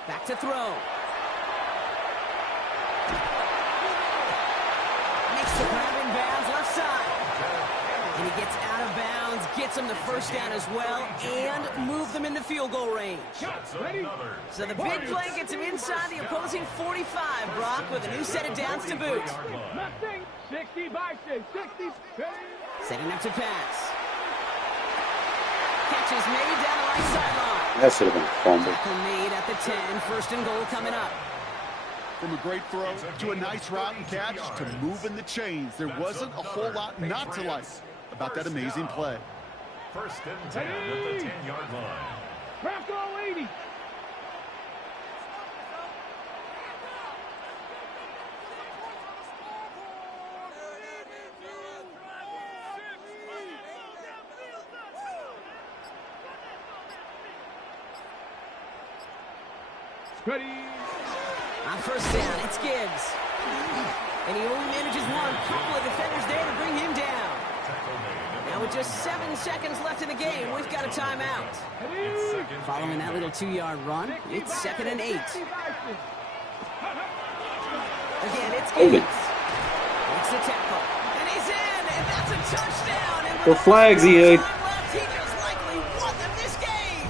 Back to throw. Makes the grab in bounds left side. And he gets out of bounds, gets him the first down as well, and move them into field goal range. So the big play gets him inside the opposing 45, Brock, with a new set of downs to boot. 60 by 60. Setting up to pass. Catch is made down the right sideline. That should have been a fumble. Tackle made at the 10, first and goal coming up. From a great throw to a nice route and catch to moving the chains, there wasn't a whole lot not to like about that amazing play. First and 10 at the 10-yard line. Crack all 80. Ready. On first down, it's Gibbs. And he only manages one. Couple of defenders there to bring him down. Now with just 7 seconds left in the game, we've got a timeout. Following that little 2-yard run, it's 2nd and 8. Again, it's Gibbs. Makes the tackle. And he's in, and that's a touchdown. And The flags he had. he just likely won them this game.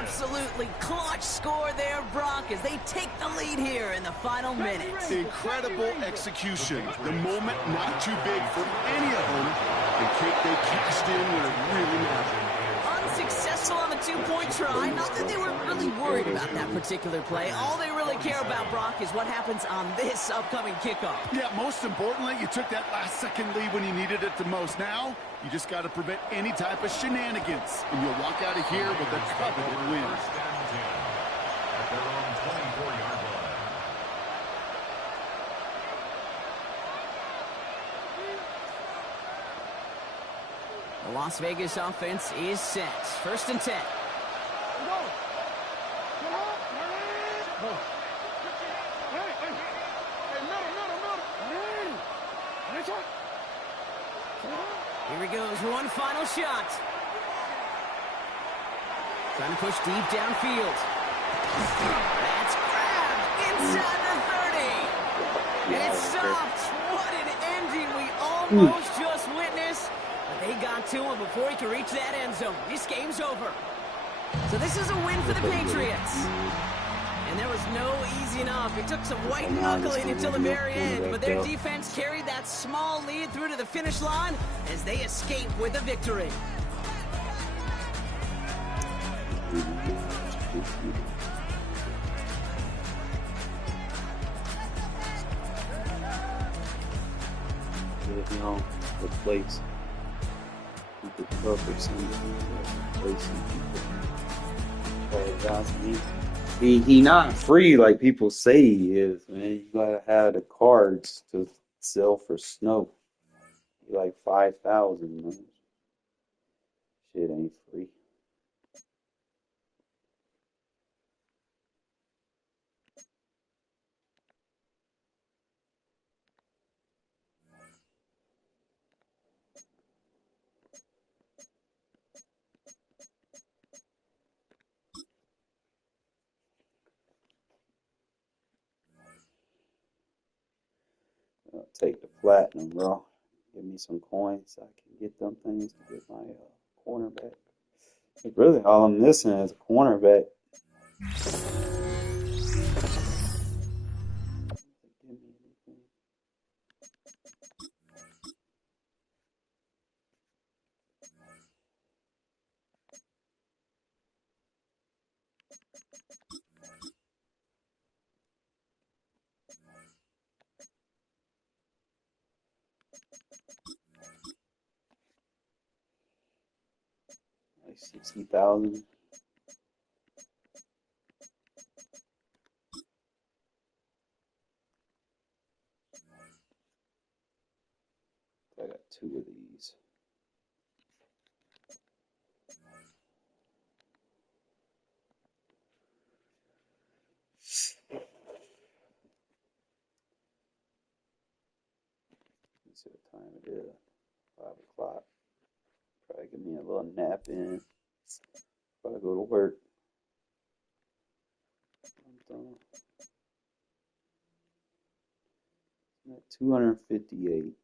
Absolutely clutch score there, Brock, as they take the lead here in the final minutes. Incredible execution. The moment not too big for any of them. They cashed in when it really mattered. Unsuccessful on the 2-point try. Not that they were really worried about that particular play. All they really care about, Brock, is what happens on this upcoming kickoff. Yeah, most importantly, you took that last second lead when you needed it the most. Now, you just got to prevent any type of shenanigans, and you'll walk out of here with a coveted win. At their own 24-yard line. The Las Vegas offense is set. First and 10. Here he goes, one final shot. Trying to push deep downfield. That's grabbed inside the 30. And it's stopped. What an ending we almost just witnessed. But they got to him before he could reach that end zone. This game's over. So this is a win for the Patriots. And there was no easing up. It took some white knuckling until the very end, but their defense carried that small lead through to the finish line as they escape with a victory. You know, the place. The perfect placing people. He not free like people say he is, man. You gotta have the cards to sell for snow. He like 5,000, man. Shit ain't free. I'll take the platinum, bro. Give me some coins so I can get them things to get my cornerback. Really, all I'm missing is a cornerback. 60,000. I got 2 of these. Let's see what time it is. 5 o'clock. Probably give me a little nap in. Probably go to work. I'm done. I'm at 258.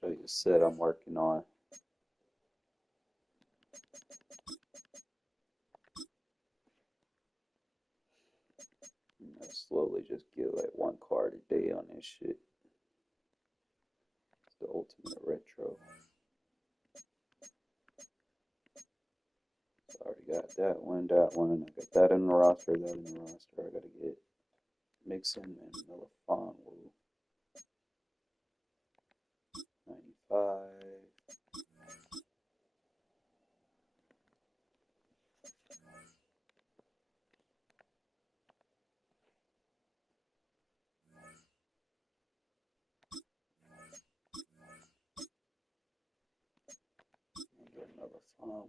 Show you a set I'm working on. I slowly just get like 1 card a day on this shit. It's the ultimate retro. So I already got that one, and I got that in the roster, that in the roster. I gotta get Mixon and Millifon. 95. Another fun.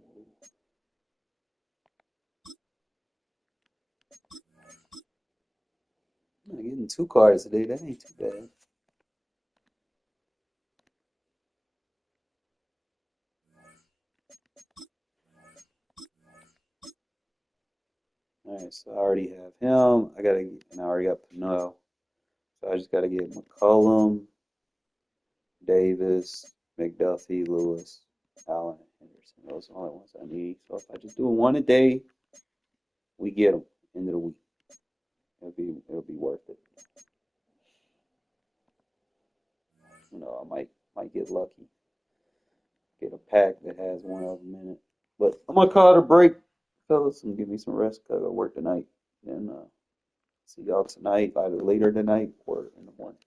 I'm getting 2 cards today. That ain't too bad. Alright, so I already have him. And I already got Pinot. So I just gotta get McCollum, Davis, McDuffie, Lewis, Allen, and Henderson. Those are the only ones I need. So if I just do 1 a day, we get them end of the week. It'll be worth it. You know, I might get lucky. Get a pack that has 1 of them in it. But I'm gonna call it a break, fellas, and give me some rest because I gotta work tonight. And see y'all tonight, either later tonight or in the morning.